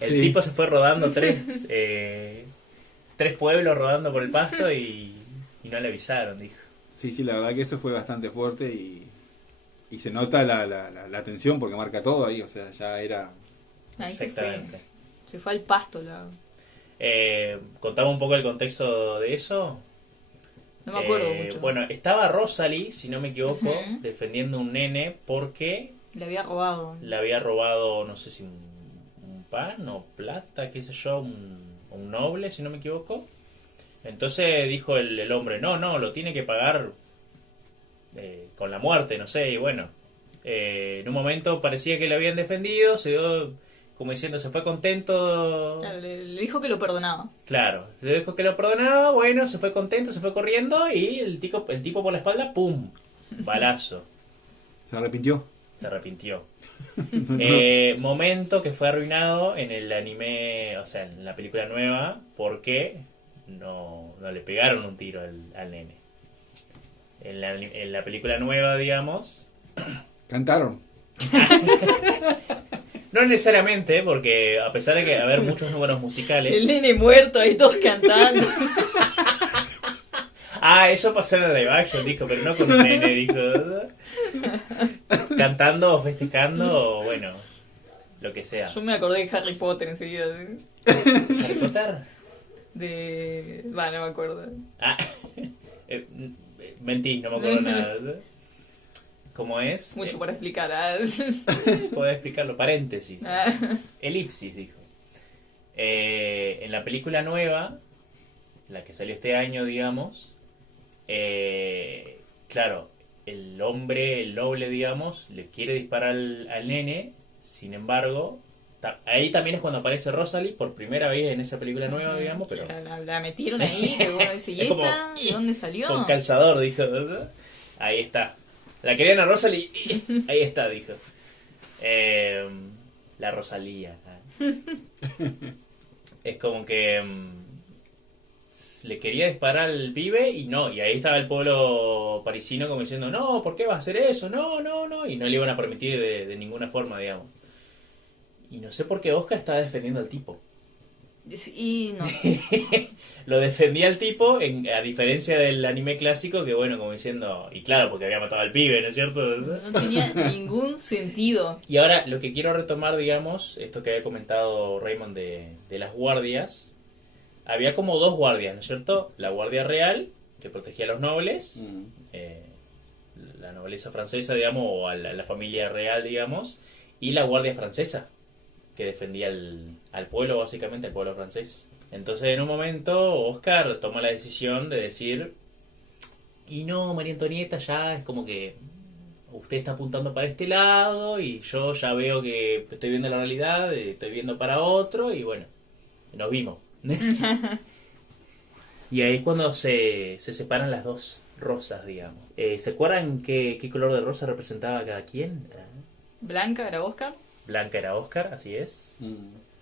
El Sí. tipo se fue rodando tres pueblos rodando por el pasto y no le avisaron, dijo. Sí, sí, la verdad que eso fue bastante fuerte y se nota la tensión porque marca todo ahí, o sea, ya era... Ahí Exactamente. se fue al pasto. Contaba un poco el contexto de eso. No me acuerdo mucho. Bueno, estaba Rosalie, si no me equivoco, Ujú. defendiendo a un nene porque Le había robado. le había robado, no sé si un pan o plata, qué sé yo, un noble, si no me equivoco. Entonces dijo el hombre, no, lo tiene que pagar con la muerte, no sé, y bueno. En un momento parecía que le habían defendido, se dio como diciendo, se fue contento. Claro, le dijo que lo perdonaba. Claro, le dijo que lo perdonaba, bueno, se fue contento, se fue corriendo y el tipo por la espalda, ¡pum! Balazo. Se arrepintió. Se arrepintió. Momento que fue arruinado en el anime, o sea, en la película nueva, porque no le pegaron un tiro al nene. En la película nueva, digamos, Cantaron. no necesariamente, porque a pesar de que haber muchos números musicales... El nene muerto ahí todos cantando. Ah, eso pasó en la live action, dijo, pero no con un nene, dijo. Cantando o festejando, o bueno, lo que sea. Yo me acordé de Harry Potter enseguida. ¿Harry Potter? Va, no me acuerdo. Ah, mentí, no me acuerdo nada. ¿Cómo es? Mucho para explicar. Ah. Puedo explicarlo, paréntesis. Ah. Elipsis, dijo. En la película nueva, la que salió este año, digamos, claro, el hombre, el noble, digamos, le quiere disparar al nene, sin embargo, ahí también es cuando aparece Rosalie por primera vez en esa película nueva, digamos, pero La metieron ahí, que uno dice, ¿y Es como, esta? ¿De dónde salió? con calzador, dijo. Ahí está. La querían a Rosalie, ahí está, dijo. La Rosalía. Es como que le quería disparar al pibe y no, y ahí estaba el pueblo parisino como diciendo, no, ¿por qué vas a hacer eso? No, y no le iban a permitir de ninguna forma, digamos. Y no sé por qué Oscar estaba defendiendo al tipo. Y no sé. Lo defendía el tipo, a diferencia del anime clásico, que bueno, como diciendo, y claro, porque había matado al pibe, ¿no es cierto? No tenía ningún sentido. Y ahora lo que quiero retomar, digamos, esto que había comentado Raymond de las guardias, había como dos guardias, ¿no es cierto? La guardia real, que protegía a los nobles, la nobleza francesa, digamos, o a la familia real, digamos, y la guardia francesa, que defendía al pueblo, básicamente, al pueblo francés. Entonces, en un momento, Oscar toma la decisión de decir, y no, María Antonieta, ya es como que usted está apuntando para este lado y yo ya veo que estoy viendo la realidad, estoy viendo para otro y bueno, nos vimos. Y ahí es cuando se separan las dos rosas, digamos. ¿Se acuerdan qué color de rosa representaba cada quien? Blanca era Oscar Blanca era Oscar, así es.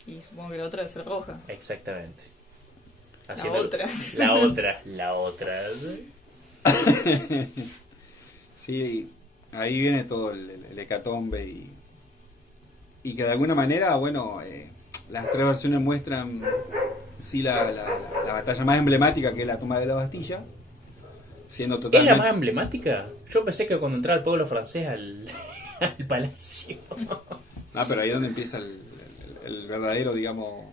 y supongo que la otra debe ser roja. Exactamente. otra. La otra. Sí, ahí viene todo el hecatombe y que de alguna manera, bueno, las tres versiones muestran sí la batalla más emblemática, que es la toma de la Bastilla, siendo ¿Es totalmente... la más emblemática? Yo pensé que cuando entraba el pueblo francés al palacio. Ah, pero ahí es donde empieza el verdadero, digamos,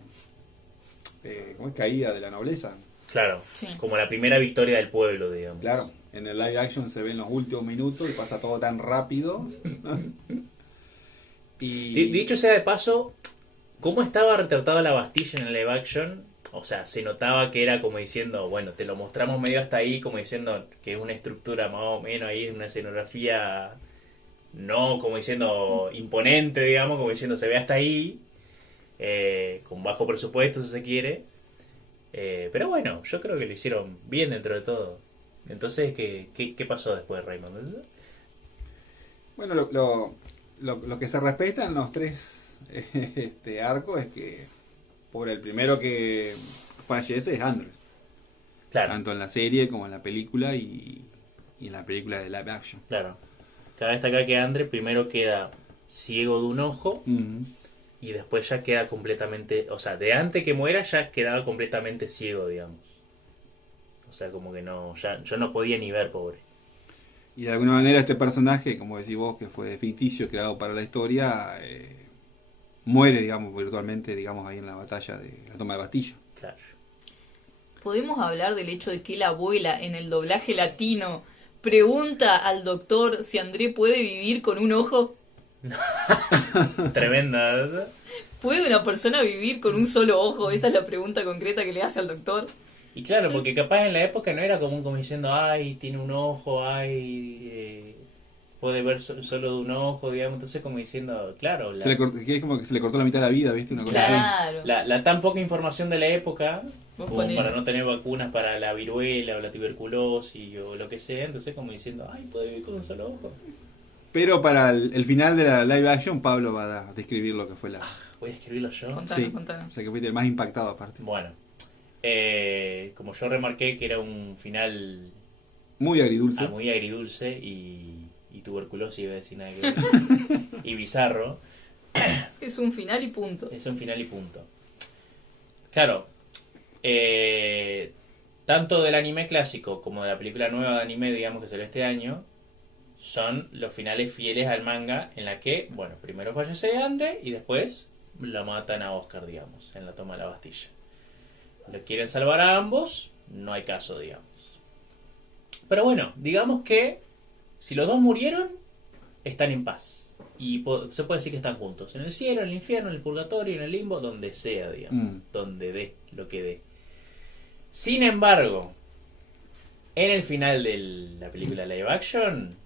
¿cómo es? Caída de la nobleza. Claro, Sí. como la primera victoria del pueblo, digamos. Claro, en el live action se ven los últimos minutos y pasa todo tan rápido. Y Dicho sea de paso, ¿cómo estaba retratada la Bastilla en el live action? o sea, se notaba que era como diciendo, bueno, te lo mostramos medio hasta ahí, como diciendo que es una estructura más o menos ahí, una escenografía no como diciendo imponente, digamos, como diciendo se ve hasta ahí, con bajo presupuesto si se quiere. Pero bueno, yo creo que lo hicieron bien dentro de todo. Entonces, ¿qué pasó después, Raymond? Bueno, lo que se respeta en los tres arcos es que por el primero que fallece es Andrew. Claro. Tanto en la serie como en la película y en la película de live action. Claro. Cabe destacar que Andre primero queda ciego de un ojo y después ya queda completamente... O sea, de antes que muera ya quedaba completamente ciego, digamos. O sea, como que no... yo no podía ni ver, pobre. Y de alguna manera este personaje, como decís vos, que fue ficticio, creado para la historia, muere, digamos, virtualmente, digamos, ahí en la batalla de la toma de Bastilla. Claro. ¿Podemos hablar del hecho de que la abuela en el doblaje latino pregunta al doctor si André puede vivir con un ojo? Tremenda, ¿verdad? ¿Puede una persona vivir con un solo ojo? Esa es la pregunta concreta que le hace al doctor. Y claro, porque capaz en la época no era común como diciendo, ay, tiene un ojo, ay, puede ver solo de un ojo, digamos. Entonces como diciendo, claro... Es como que se le cortó la mitad de la vida, ¿viste? Una cosa Claro. La tan poca información de la época, Vos como ponés. para no tener vacunas para la viruela o la tuberculosis o lo que sea, entonces como diciendo, ay, puede vivir con un solo ojo. Pero para el final de la live action, Pablo va a describir lo que fue la... Voy a escribirlo yo. Contanos, Sí, contanos. o sea que fuiste el más impactado aparte. Bueno, como yo remarqué que era un final Muy agridulce. muy agridulce y tuberculosis, iba a decir nada que ver, y bizarro, Es un final y punto. es un final y punto. Claro, tanto del anime clásico como de la película nueva de anime, digamos que salió este año, son los finales fieles al manga en la que, bueno, primero fallece Andre y después lo matan a Oscar, digamos, en la toma de la Bastilla. Lo quieren salvar a ambos, no hay caso, digamos. Pero bueno, digamos que si los dos murieron, están en paz. Y se puede decir que están juntos. En el cielo, en el infierno, en el purgatorio, en el limbo, donde sea, digamos. Donde dé lo que dé. Sin embargo, en el final de la película live action,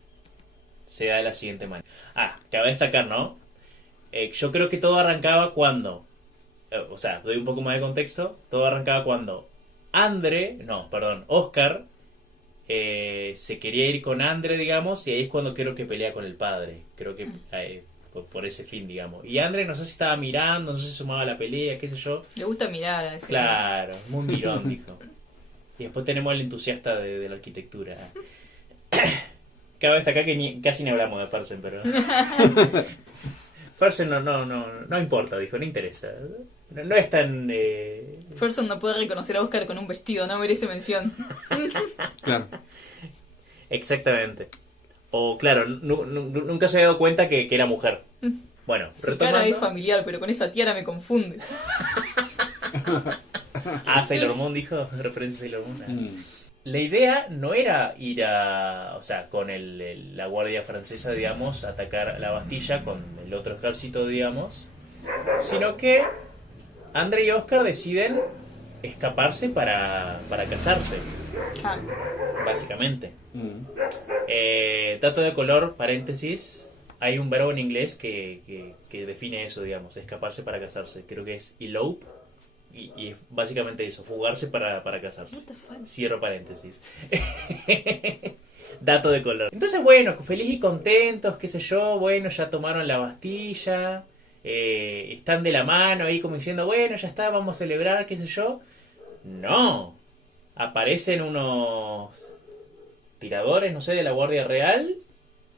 se da de la siguiente manera. Cabe destacar, ¿no? Yo creo que todo arrancaba cuando... o sea, doy un poco más de contexto. Todo arrancaba cuando Oscar se quería ir con Andre, digamos, y ahí es cuando creo que pelea con el padre. Creo que por ese fin, digamos. Y Andre no sé si estaba mirando, no sé si sumaba a la pelea, qué sé yo. Le gusta mirar a ese. Claro, muy mirón, dijo. Y después tenemos el entusiasta de la arquitectura. Cabe destacar que casi ni hablamos de Farsen, pero... Farsen no importa, dijo, no interesa. No es tan... Ferson no puede reconocer a Oscar con un vestido, no merece mención. Claro. Exactamente. O claro, nunca se había dado cuenta que era mujer. Bueno, Su cara es retomando... familiar, pero con esa tiara me confunde. Sailor Moon dijo, referencia a Sailor Moon. La idea no era ir con la guardia francesa, digamos, a atacar la Bastilla con el otro ejército, digamos, sino que Andre y Oscar deciden escaparse para casarse, básicamente. Dato de color, paréntesis, hay un verbo en inglés que define eso, digamos, escaparse para casarse. Creo que es elope. Y es básicamente eso, fugarse para casarse. Cierro paréntesis. Dato de color. Entonces, bueno, feliz y contentos, qué sé yo, bueno, ya tomaron la Bastilla, están de la mano ahí como diciendo, bueno, ya está, vamos a celebrar, qué sé yo. No, aparecen unos tiradores, no sé, de la Guardia Real,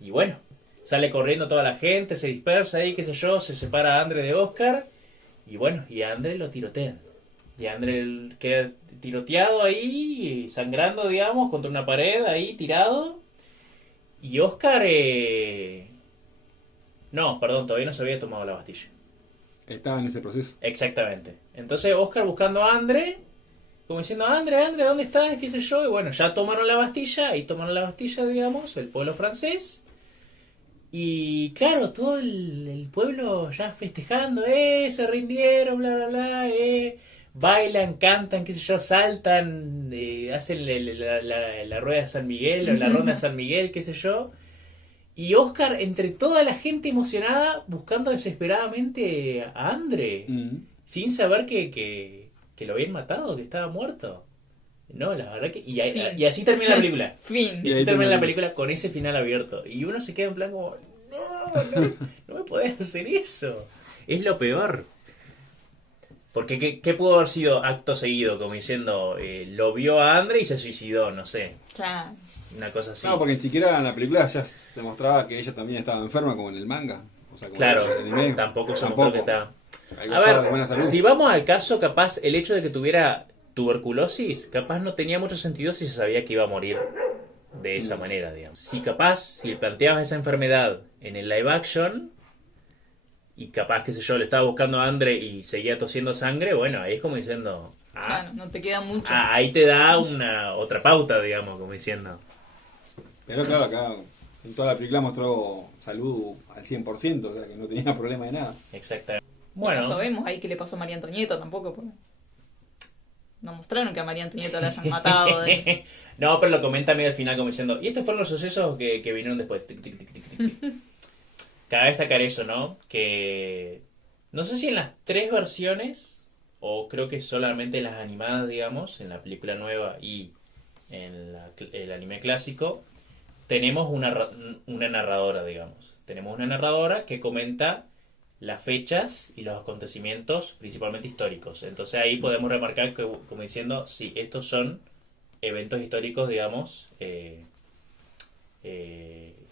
y bueno, sale corriendo toda la gente, se dispersa ahí, qué sé yo, se separa Andre de Oscar. Y bueno, y a Andre lo tirotean. Y Andre queda tiroteado ahí, sangrando, digamos, contra una pared, ahí tirado. Y Oscar... No, perdón, todavía no se había tomado la Bastilla. Estaba en ese proceso. Exactamente. Entonces Oscar buscando a Andre, como diciendo, Andre, ¿dónde estás? ¿Qué sé yo? Y bueno, ya tomaron la Bastilla, ahí tomaron la Bastilla, digamos, el pueblo francés. Y claro, todo el pueblo ya festejando, se rindieron, bla, bla, bla, bailan, cantan, qué sé yo, saltan, hacen la rueda de San Miguel o la ronda de San Miguel, qué sé yo. Y Oscar, entre toda la gente emocionada, buscando desesperadamente a Andre, sin saber que lo habían matado, que estaba muerto. No, la verdad que... Y así termina la película. Fin. Y así termina la película con ese final abierto. Y uno se queda en plan como... No me podés hacer eso. Es lo peor. Porque ¿qué pudo haber sido acto seguido? Como diciendo, lo vio a Andre y se suicidó, no sé. Claro. Una cosa así. No, porque ni siquiera en la película ya se mostraba que ella también estaba enferma, como en el manga. O sea, como Claro, en el anime. tampoco se mostró que estaba... Ahí A gozaba de buena ver, salud. si vamos al caso, capaz el hecho de que tuviera tuberculosis, capaz no tenía mucho sentido si se sabía que iba a morir de esa manera, digamos. Si planteabas esa enfermedad en el live action y capaz, qué sé yo, le estaba buscando a Andre y seguía tosiendo sangre, bueno, ahí es como diciendo... Claro, no te queda mucho. Ahí te da otra pauta, digamos, como diciendo... Pero claro, acá en toda la película mostró salud al 100%, o sea que no tenía problema de nada. Exactamente. Bueno, Bueno, no sabemos ahí qué le pasó a María Antonieta tampoco, porque no mostraron que a María Antonieta la hayan matado. no, pero lo comenta medio al final como diciendo, y estos fueron los sucesos que vinieron después. Tic, tic, tic, tic, tic, tic. Cabe destacar eso, ¿no? Que no sé si en las 3 versiones, o creo que solamente en las animadas, digamos, en la película nueva y en el anime clásico, tenemos una narradora, digamos. Tenemos una narradora que comenta las fechas y los acontecimientos principalmente históricos. Entonces ahí podemos remarcar que, como diciendo, sí, estos son eventos históricos, digamos,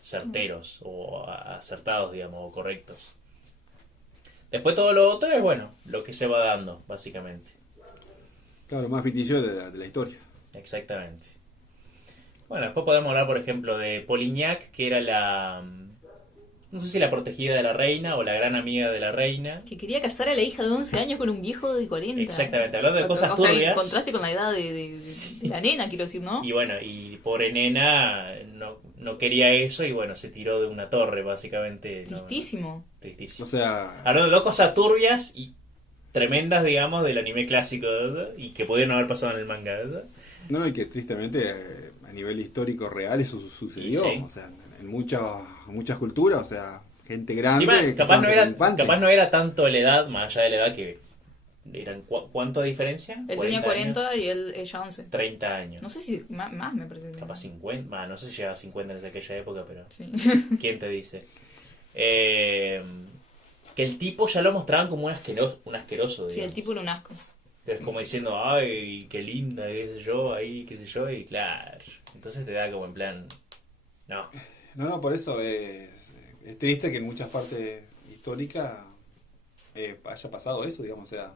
certeros o acertados, digamos, o correctos. Después todo lo otro es, bueno, lo que se va dando, básicamente. Claro, más ficticio de la historia. Exactamente. Bueno, después podemos hablar, por ejemplo, de Polignac, que era no sé si la protegida de la reina o la gran amiga de la reina. Que quería casar a la hija de 11 años con un viejo de 40. Exactamente, hablando de cosas O sea, turbias. en contraste con la edad de la nena, quiero decir, ¿no? Y bueno, y pobre nena no quería eso y bueno, se tiró de una torre, básicamente. Tristísimo. Tristísimo. O sea, Hablando de 2 cosas turbias y tremendas, digamos, del anime clásico, ¿verdad? Y que pudieron haber pasado en el manga, ¿verdad? no, y que tristemente a nivel histórico real eso sucedió. Sí. O sea, en muchas culturas, o sea, gente grande. Encima, que capaz son infantes. no era tanto la edad, más allá de la edad que eran ¿cuánto de diferencia? Él tenía 40 años, y ella 11. 30 años. No sé si más me parece. Capaz 50, no sé si llegaba a 50 en aquella época, pero Sí. ¿quién te dice? Que el tipo ya lo mostraban como un asqueroso, Sí, digamos. el tipo era un asco. Es como diciendo, ay, qué linda, qué sé yo, ahí, qué sé yo, y claro. Entonces te da como en plan, no. No, por eso es triste que en muchas partes históricas haya pasado eso, digamos, o sea,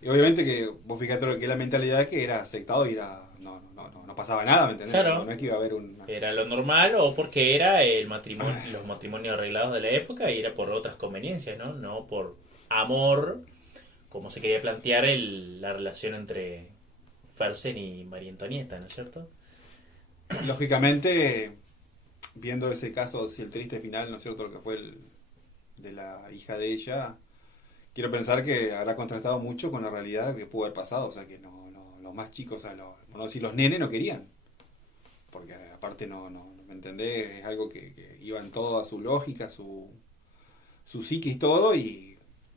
y obviamente que vos fijate lo que es la mentalidad que era aceptado y era no pasaba nada, ¿me entendés? Claro. No es que iba a haber un... Era lo normal o porque era el matrimonio, los matrimonios arreglados de la época y era por otras conveniencias, ¿no? No por amor, como se quería plantear la relación entre Fersen y María Antonieta, ¿no es cierto? Lógicamente, viendo ese caso, si el triste final, ¿no es cierto?, lo que fue de la hija de ella, quiero pensar que habrá contrastado mucho con la realidad que pudo haber pasado, o sea, que los más chicos, o sea, no si los nenes no querían, porque aparte no ¿me entendés? Es algo que iba en todo a su lógica, su psiquis, todo,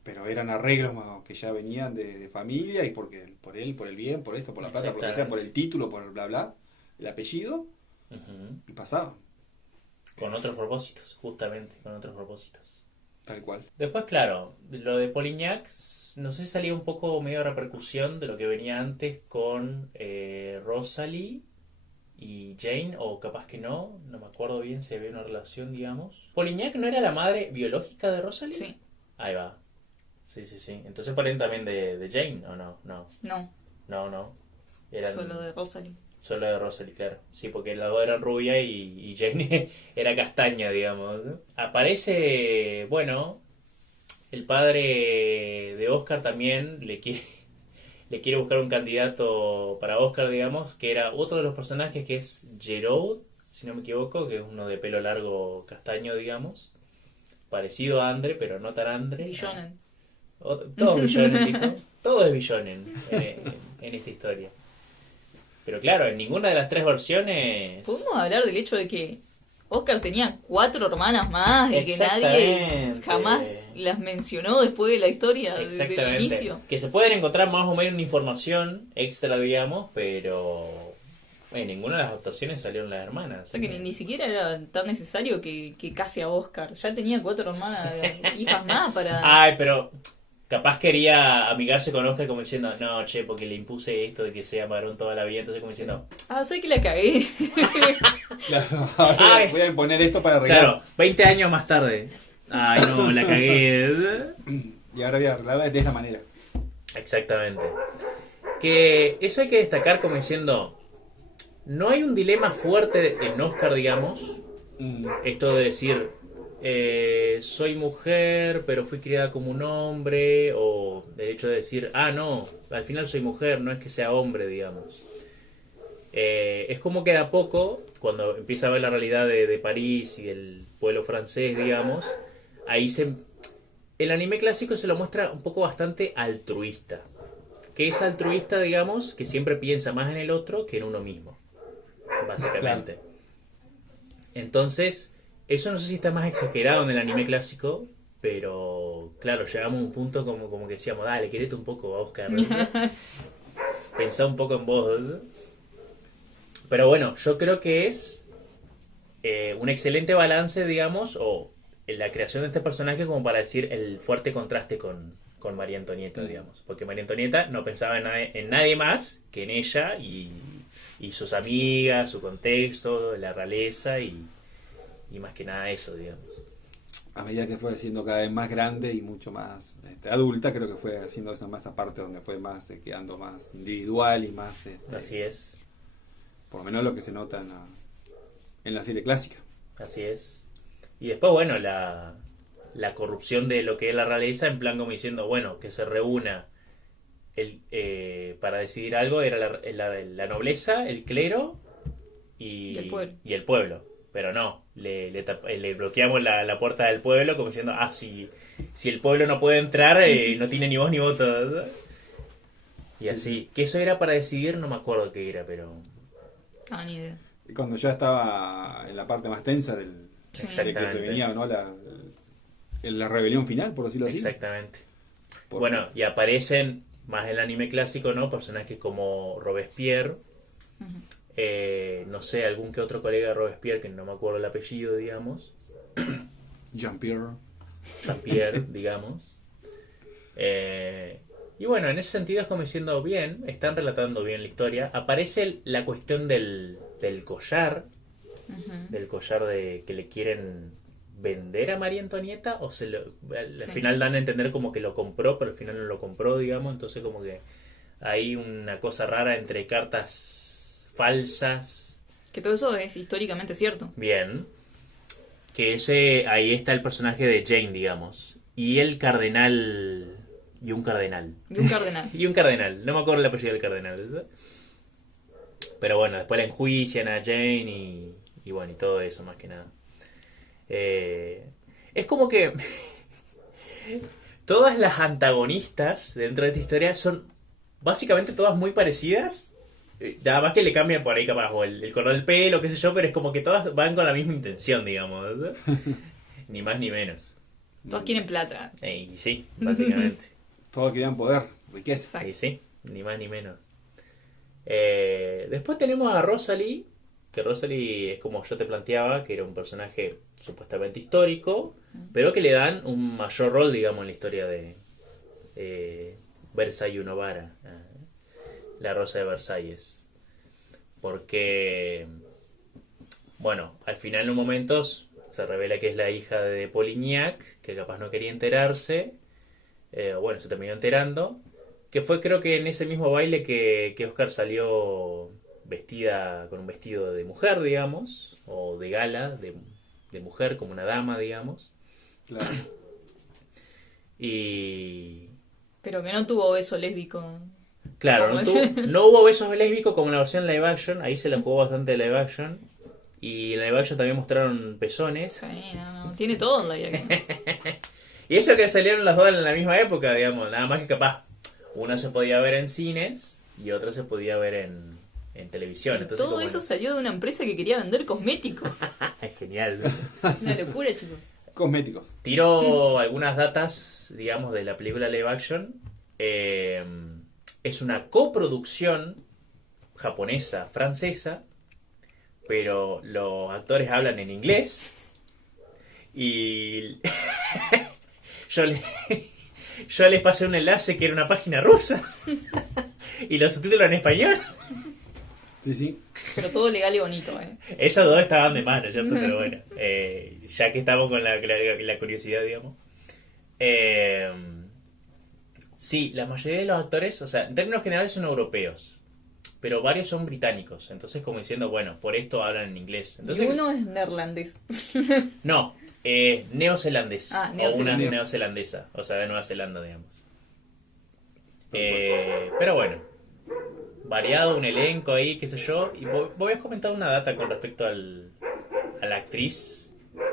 pero eran arreglos que ya venían de familia y por él, por el bien, por esto, por la plata, por lo que sea, por el título, por el bla bla, el apellido, y pasaban. Con otros propósitos, justamente, con otros propósitos. Tal cual. Después, claro, lo de Polignac, no sé si salía un poco medio repercusión de lo que venía antes con Rosalie y Jane, o capaz que no me acuerdo bien si había una relación, digamos. ¿Polignac no era la madre biológica de Rosalie? Sí. Ahí va. Sí. Entonces paren también de Jane, ¿o no? No. Eran Solo de Rosalie. solo de Rosalie, claro. Sí, porque las dos eran rubia y Jane era castaña, digamos. Aparece, bueno, el padre de Oscar también le quiere buscar un candidato para Oscar, digamos, que era otro de los personajes que es Gerard, si no me equivoco, que es uno de pelo largo castaño, digamos. Parecido a Andre, pero no tan Andre. Villonen. Todos billones, dijo. Todo es billonen en esta historia. Pero claro, en ninguna de las tres versiones... Podemos hablar del hecho de que Oscar tenía 4 hermanas más y que nadie Exactamente. jamás las mencionó después de la historia del Exactamente. inicio. Que se pueden encontrar más o menos información extra, digamos, pero en ninguna de las adaptaciones salieron las hermanas. O sea que ni siquiera era tan necesario que case a Oscar. Ya tenía 4 hermanas, hijas más para... Ay, pero capaz quería amigarse con Oscar como diciendo, no, che, porque le impuse esto de que sea varón toda la vida, entonces como diciendo, Ah, sé que la cagué. Claro, Ay. voy a imponer esto para arreglar. claro, 20 años más tarde. Ay, no, la cagué. Y ahora voy a arreglarla de esta manera. Exactamente. Que eso hay que destacar como diciendo, no hay un dilema fuerte en Oscar, digamos, esto de decir, soy mujer, pero fui criada como un hombre, o el hecho de decir, ah, no, al final soy mujer, no es que sea hombre, digamos. Es como que de a poco, cuando empieza a ver la realidad de París y el pueblo francés, digamos, ahí el anime clásico se lo muestra un poco bastante altruista. Que es altruista, digamos, que siempre piensa más en el otro que en uno mismo, básicamente. Entonces, eso no sé si está más exagerado en el anime clásico, pero claro, llegamos a un punto como que decíamos, dale, querete un poco, Oscar. Pensá un poco en vos. Pero bueno, yo creo que es un excelente balance, digamos, o en la creación de este personaje como para decir el fuerte contraste con María Antonieta, digamos. Porque María Antonieta no pensaba en nadie más que en ella y sus amigas, su contexto, la realeza y más que nada eso, digamos. A medida que fue siendo cada vez más grande y mucho más adulta, creo que fue haciendo esa parte donde fue más quedando más individual y más... Así es. Por lo menos lo que se nota en la serie clásica. Así es. Y después, bueno, la corrupción de lo que es la realeza, en plan como diciendo, bueno, que se reúna para decidir algo, era la nobleza, el clero y el pueblo. Pero no, le bloqueamos la puerta del pueblo como diciendo, ah, si el pueblo no puede entrar, no tiene ni voz ni voto. ¿Verdad? Y así. Que eso era para decidir, no me acuerdo qué era, pero... Ah, ni idea. Y cuando ya estaba en la parte más tensa de que se venía, ¿no? La rebelión final, por decirlo así. Exactamente. Bueno, y aparecen más en el anime clásico, ¿no? Personajes como Robespierre. No sé, algún que otro colega de Robespierre, que no me acuerdo el apellido, digamos. Jean-Pierre, digamos. Y bueno, en ese sentido es como diciendo, bien, están relatando bien la historia. Aparece la cuestión del collar, del collar que le quieren vender a María Antonieta, o al final dan a entender como que lo compró, pero al final no lo compró, digamos. Entonces como que hay una cosa rara entre cartas falsas. Que todo eso es históricamente cierto. Bien. Que ahí está el personaje de Jane, digamos. Y el cardenal... Y un cardenal. Y un cardenal. No me acuerdo el apellido del cardenal. ¿Verdad? Pero bueno, después la enjuician a Jane y bueno, y todo eso más que nada. Es como que todas las antagonistas dentro de esta historia son básicamente todas muy parecidas. Nada más que le cambian por ahí capaz o el color del pelo, qué sé yo, pero es como que todas van con la misma intención, digamos. ¿Verdad? Ni más ni menos. Todos quieren plata. Y sí, básicamente. Todos querían poder, riqueza. Y sí, ni más ni menos. Después tenemos a Rosalie, que Rosalie es como yo te planteaba, que era un personaje supuestamente histórico, pero que le dan un mayor rol, digamos, en la historia de Versailles Novara, la Rosa de Versalles. Porque, bueno, al final en un momento se revela que es la hija de Polignac, que capaz no quería enterarse. Bueno, se terminó enterando. Que fue creo que en ese mismo baile que Oscar salió vestida con un vestido de mujer, digamos, o de gala, de mujer, como una dama, digamos. Claro. Pero que no tuvo beso lésbico. Claro, no hubo besos lésbicos como en la versión live action, ahí se la jugó bastante live action. Y en live action también mostraron pezones. Sí, no, tiene todo en la vida. Y eso que salieron las dos en la misma época, digamos. Nada más que capaz una se podía ver en cines y otra se podía ver en televisión. Entonces, Todo eso salió de una empresa que quería vender cosméticos. es genial. Es una locura, chicos. Cosméticos. Tiro algunas datas, digamos, de la película live action. Es una coproducción japonesa-francesa, pero los actores hablan en inglés. Y yo les pasé un enlace que era una página rusa y los subtítulos en español. Sí, sí. Pero todo legal y bonito, Esos dos estaban de mano, ¿cierto? Pero bueno, ya que estamos con la curiosidad, digamos. Sí, la mayoría de los actores, o sea, en términos generales son europeos, pero varios son británicos. Entonces, como diciendo, bueno, por esto hablan en inglés. Entonces, y uno es neerlandés. No, neozelandés. Ah, o una neozelandés. neozelandesa, o sea, de Nueva Zelanda, digamos. Pero bueno, variado, un elenco ahí, qué sé yo. Y vos habías comentado una data con respecto a la actriz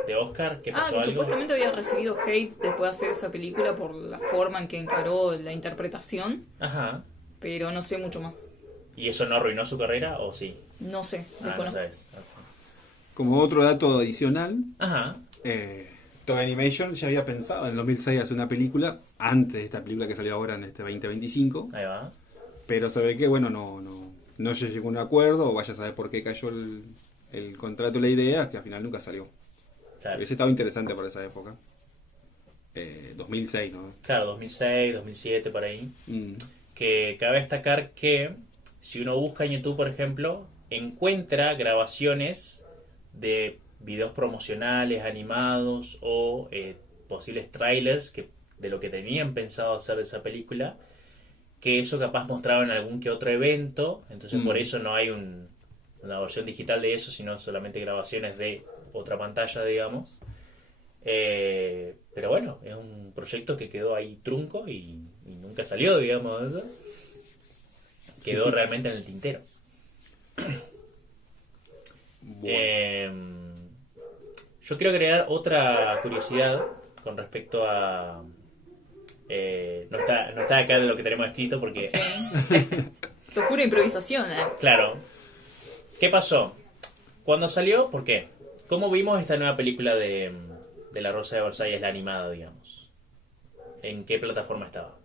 de Oscar, que pasó Que algo. supuestamente había recibido hate después de hacer esa película por la forma en que encaró la interpretación, Ajá. pero no sé mucho más. ¿Y eso no arruinó su carrera o sí? No sé, No desconozco. sabes. Como otro dato adicional, Ajá. Toei Animation ya había pensado en el 2006 hacer una película, antes de esta película que salió ahora en este 2025, Ahí va. pero se ve que, bueno, no se llegó a un acuerdo, o vaya a saber por qué cayó el contrato y la idea, que al final nunca salió. Claro. Hubiese estado interesante para esa época. 2006, ¿no? Claro, 2006, 2007, por ahí. Mm. Que cabe destacar que si uno busca en YouTube, por ejemplo, encuentra grabaciones de videos promocionales, animados o posibles trailers de lo que tenían pensado hacer de esa película, que eso capaz mostraba en algún que otro evento, entonces por eso no hay una versión digital de eso, sino solamente grabaciones de otra pantalla, digamos. Pero bueno, es un proyecto que quedó ahí trunco y nunca salió, digamos, de eso. Quedó Sí. realmente en el tintero. Bueno. Yo quiero agregar otra curiosidad con respecto a... no está acá lo que tenemos escrito porque... Pura improvisación, Claro. ¿Qué pasó? Cuando salió, ¿por qué? ¿Cómo vimos esta nueva película de La Rosa de Versalles, la animada, digamos? ¿En qué plataforma estaba?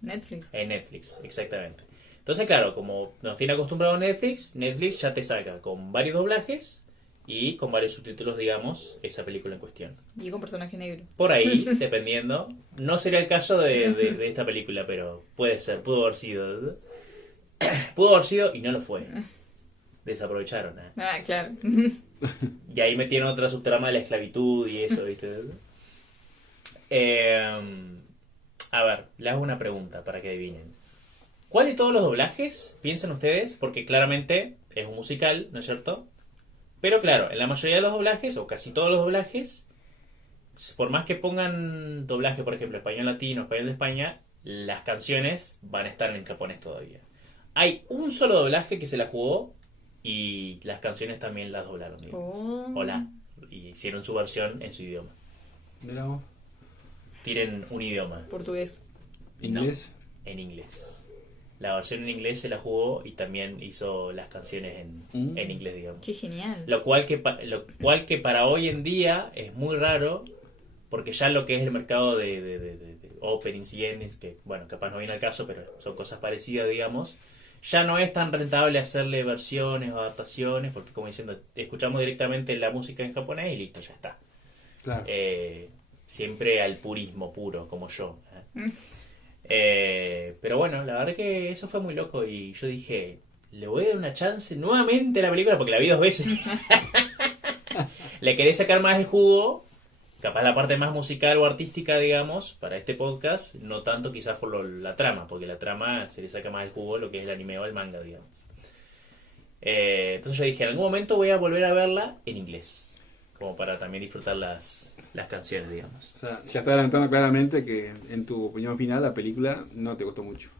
Netflix. En Netflix, exactamente. Entonces, claro, como nos tiene acostumbrado Netflix ya te saca con varios doblajes y con varios subtítulos, digamos, esa película en cuestión. Y con personaje negro. Por ahí, dependiendo. No sería el caso de esta película, pero puede ser, pudo haber sido. Pudo haber sido y no lo fue. Desaprovecharon, ¿eh? Ah, claro. Y ahí metieron otra subtrama de la esclavitud y eso, ¿viste? A ver, les hago una pregunta para que adivinen. ¿Cuál de todos los doblajes piensan ustedes? Porque claramente es un musical, ¿no es cierto? Pero claro, en la mayoría de los doblajes, o casi todos los doblajes, por más que pongan doblaje, por ejemplo, español latino, español de España, las canciones van a estar en japonés todavía. Hay un solo doblaje que se la jugó y las canciones también las doblaron, digamos. Y hicieron su versión en su idioma. Mirá vos. Tienen un idioma. Portugués. ¿Inglés? No, en inglés. La versión en inglés se la jugó y también hizo las canciones en inglés, digamos. Qué genial. Lo cual que para hoy en día es muy raro, porque ya lo que es el mercado de openings y endings, que bueno, capaz no viene al caso, pero son cosas parecidas, digamos, ya no es tan rentable hacerle versiones o adaptaciones, porque como diciendo, escuchamos directamente la música en japonés y listo, ya está. Claro. Siempre al purismo puro, como yo. Pero bueno, la verdad que eso fue muy loco y yo dije, le voy a dar una chance nuevamente a la película porque la vi 2 veces. Le quería sacar más el jugo, capaz la parte más musical o artística, digamos, para este podcast, no tanto quizás por la trama, porque la trama se le saca más el jugo lo que es el anime o el manga, digamos. Entonces yo dije, en algún momento voy a volver a verla en inglés, como para también disfrutar las canciones, digamos. O sea, ya está adelantando claramente que en tu opinión final la película no te gustó mucho.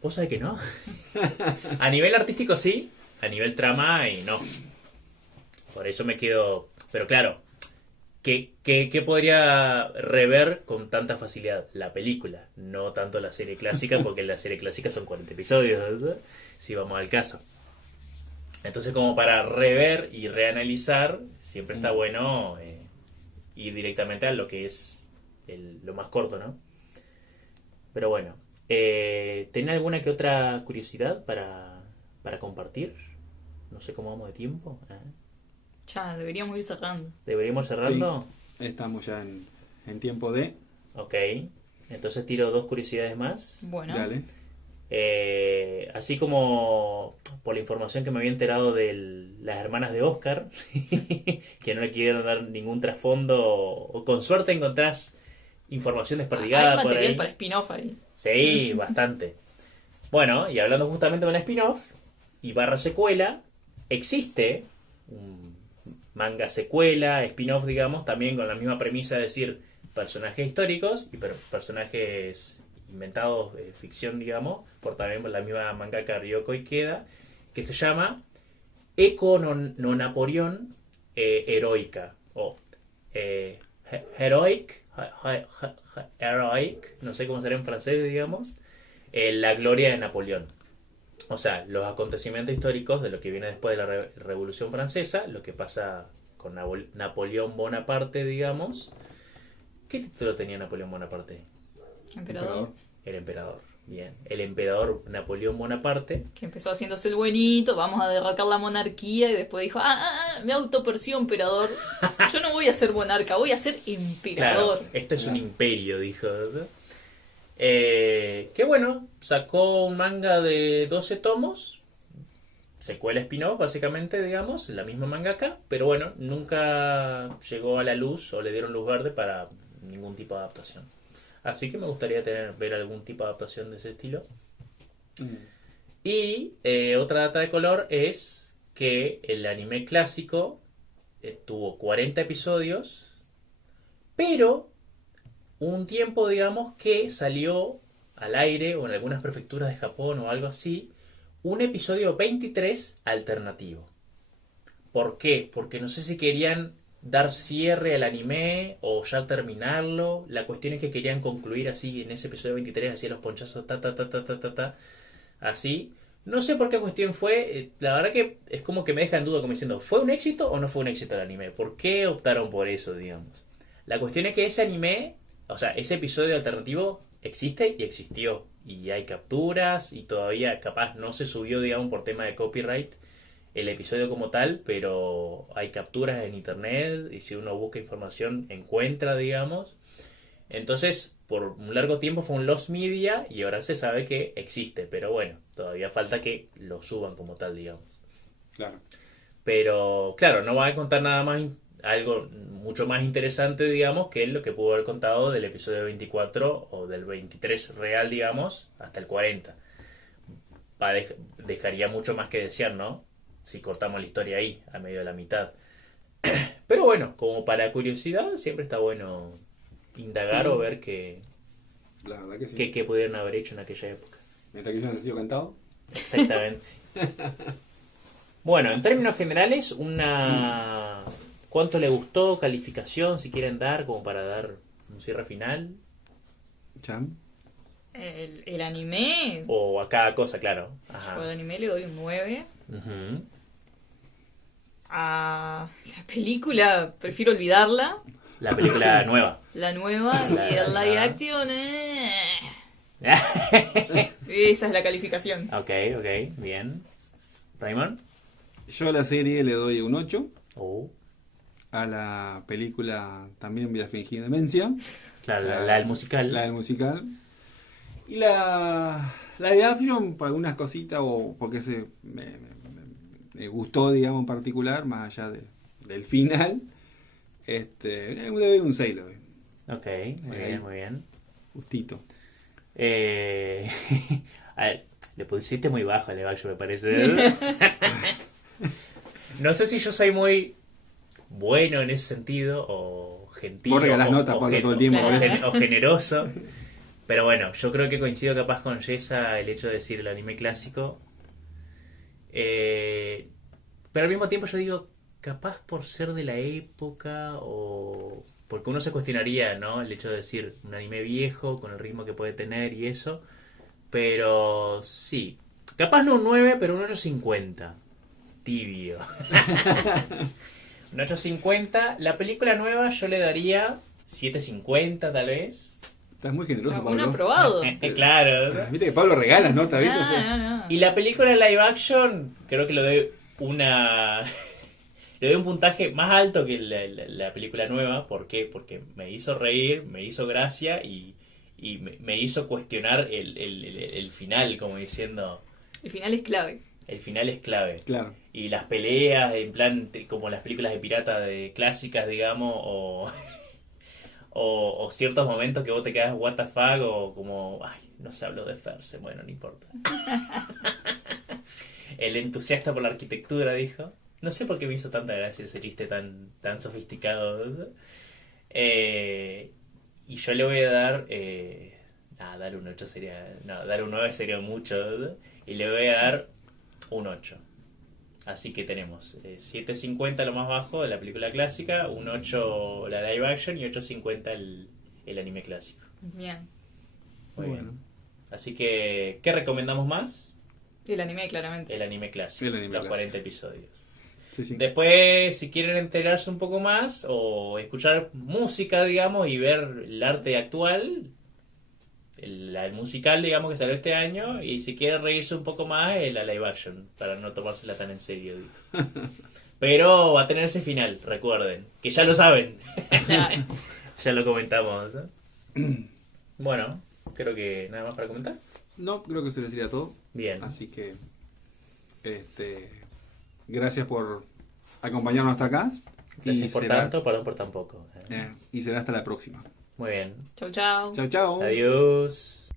¿Vos sabés que no? A nivel artístico sí, a nivel trama y no. Por eso me quedo... Pero claro, ¿Qué podría rever con tanta facilidad? La película, no tanto la serie clásica, porque la serie clásica son 40 episodios, ¿no? Si vamos al caso. Entonces, como para rever y reanalizar, siempre está bueno ir directamente a lo que es lo más corto, ¿no? Pero bueno, ¿tenés alguna que otra curiosidad para compartir? No sé cómo vamos de tiempo. Ya, deberíamos ir cerrando. ¿Deberíamos cerrando? Sí, estamos ya en tiempo de... Ok, entonces tiro 2 curiosidades más. Bueno, Dale. Así como por la información que me había enterado de las hermanas de Oscar, que no le quisieron dar ningún trasfondo, o con suerte encontrás información hay desperdigada por material ahí. para spin-off ahí. Sí, bastante. Bueno, y hablando justamente de una spin-off y barra secuela, existe un manga secuela, spin-off, digamos, también con la misma premisa de decir personajes históricos y personajes inventados de ficción, digamos, por también la misma mangaka Ryoko Ikeda, que se llama Eco no Napoleon Heroica, o Heroic, Heroic, no sé cómo será en francés, digamos, la gloria de Napoleón. O sea, los acontecimientos históricos de lo que viene después de la Revolución Francesa, lo que pasa con Napoleón Bonaparte, digamos. ¿Qué título tenía Napoleón Bonaparte? Emperador. El emperador. Bien. El emperador Napoleón Bonaparte. Que empezó haciéndose el buenito, vamos a derrocar la monarquía y después dijo, me autopercibo emperador. Yo no voy a ser monarca, voy a ser emperador. Claro, esto es un imperio, dijo. Que bueno, sacó un manga de 12 tomos. Secuela spin-off, básicamente, digamos, la misma mangaka. Pero bueno, nunca llegó a la luz o le dieron luz verde para ningún tipo de adaptación. Así que me gustaría ver algún tipo de adaptación de ese estilo. Y otra data de color es que el anime clásico tuvo 40 episodios, pero un tiempo, digamos, que salió al aire o en algunas prefecturas de Japón o algo así, un episodio 23 alternativo. ¿Por qué? Porque no sé si querían dar cierre al anime o ya terminarlo. La cuestión es que querían concluir así en ese episodio 23, así los ponchazos, así. No sé por qué cuestión fue. La verdad que es como que me deja en duda, como diciendo, ¿fue un éxito o no fue un éxito el anime? ¿Por qué optaron por eso, digamos? La cuestión es que ese anime, o sea, ese episodio alternativo existe y existió. Y hay capturas y todavía capaz no se subió, digamos, por tema de copyright el episodio como tal, pero hay capturas en internet y si uno busca información encuentra, digamos. Entonces, por un largo tiempo fue un lost media y ahora se sabe que existe, pero bueno, todavía falta que lo suban como tal, digamos. Claro. Pero claro, no va a contar nada más, algo mucho más interesante, digamos, que lo que pudo haber contado del episodio 24 o del 23 real, digamos, hasta el 40. Dejaría mucho más que desear, ¿no? Si cortamos la historia ahí, a medio de la mitad. Pero bueno, como para curiosidad, siempre está bueno indagar o ver La verdad que sí. qué pudieron haber hecho en aquella época. Mientras que yo no sido cantado. Exactamente. Bueno, en términos generales, ¿cuánto le gustó? Calificación, si quieren dar, como para dar un cierre final. Cham. El anime, O a cada cosa, claro. yo Ajá. al anime le doy un 9. Ujú. A la película, prefiero olvidarla. La película nueva. La nueva y el Ajá. live action. Esa es la calificación. Ok, bien. Raymond. Yo a la serie le doy un 8. Oh. A la película también voy a fingir demencia. La del musical. La del musical. Y la de action, por algunas cositas, o porque me gustó, digamos, en particular, más allá del final. Le doy un 6, le doy. Ok, muy Ok. bien, muy bien. Justito. A ver, le pusiste muy bajo al Evayo, me parece. No sé si yo soy muy bueno en ese sentido, o gentil, Vos regalás o, notas, o Pablo, gen- todo el tiempo, por eso. o generoso. Pero bueno, yo creo que coincido capaz con Yesa el hecho de decir el anime clásico. Pero al mismo tiempo yo digo, capaz por ser de la época o... Porque uno se cuestionaría, ¿no? El hecho de decir un anime viejo con el ritmo que puede tener y eso. Pero sí. Capaz no un 9, pero un 8.50. Tibio. Un 8.50. La película nueva yo le daría 7.50 tal vez. Estás muy generoso, Un Pablo. aprobado. Claro. Viste que Pablo regala, ¿no? ¿Está bien? No. Y la película live action, creo que le doy una... le doy un puntaje más alto que la película nueva. ¿Por qué? Porque me hizo reír, me hizo gracia y me hizo cuestionar el final, como diciendo... El final es clave. El final es clave. Claro. Y las peleas, en plan, como las películas de pirata de clásicas, digamos, o ciertos momentos que vos te quedas what the fuck, o como, ay, no se habló de Ferse, bueno, no importa. El entusiasta por la arquitectura dijo. No sé por qué me hizo tanta gracia ese chiste tan sofisticado. Y yo le voy a dar... dar un 8 sería... No, dar un 9 sería mucho. Y le voy a dar un 8. Así que tenemos 7.50 lo más bajo de la película clásica, un 8 la live action y 8.50 el anime clásico. Bien. Muy Bueno. bien. Así que, ¿qué recomendamos más? El anime, claramente. El anime clásico, El anime los clásico. 40 episodios. Sí, sí. Después, si quieren enterarse un poco más o escuchar música, digamos, y ver el arte actual, el musical, digamos, que salió este año, y si quieren reírse un poco más, la live action, para no tomársela tan en serio. Digo. Pero va a tener ese final, recuerden, que ya lo saben. Claro. Ya lo comentamos. Bueno, creo que nada más para comentar. No, creo que se les diría todo. Bien. Así que, gracias por acompañarnos hasta acá. Gracias por será, tanto, perdón por tan poco. y será hasta la próxima. Muy bien. Chau, chau. Chao, chao. Adiós.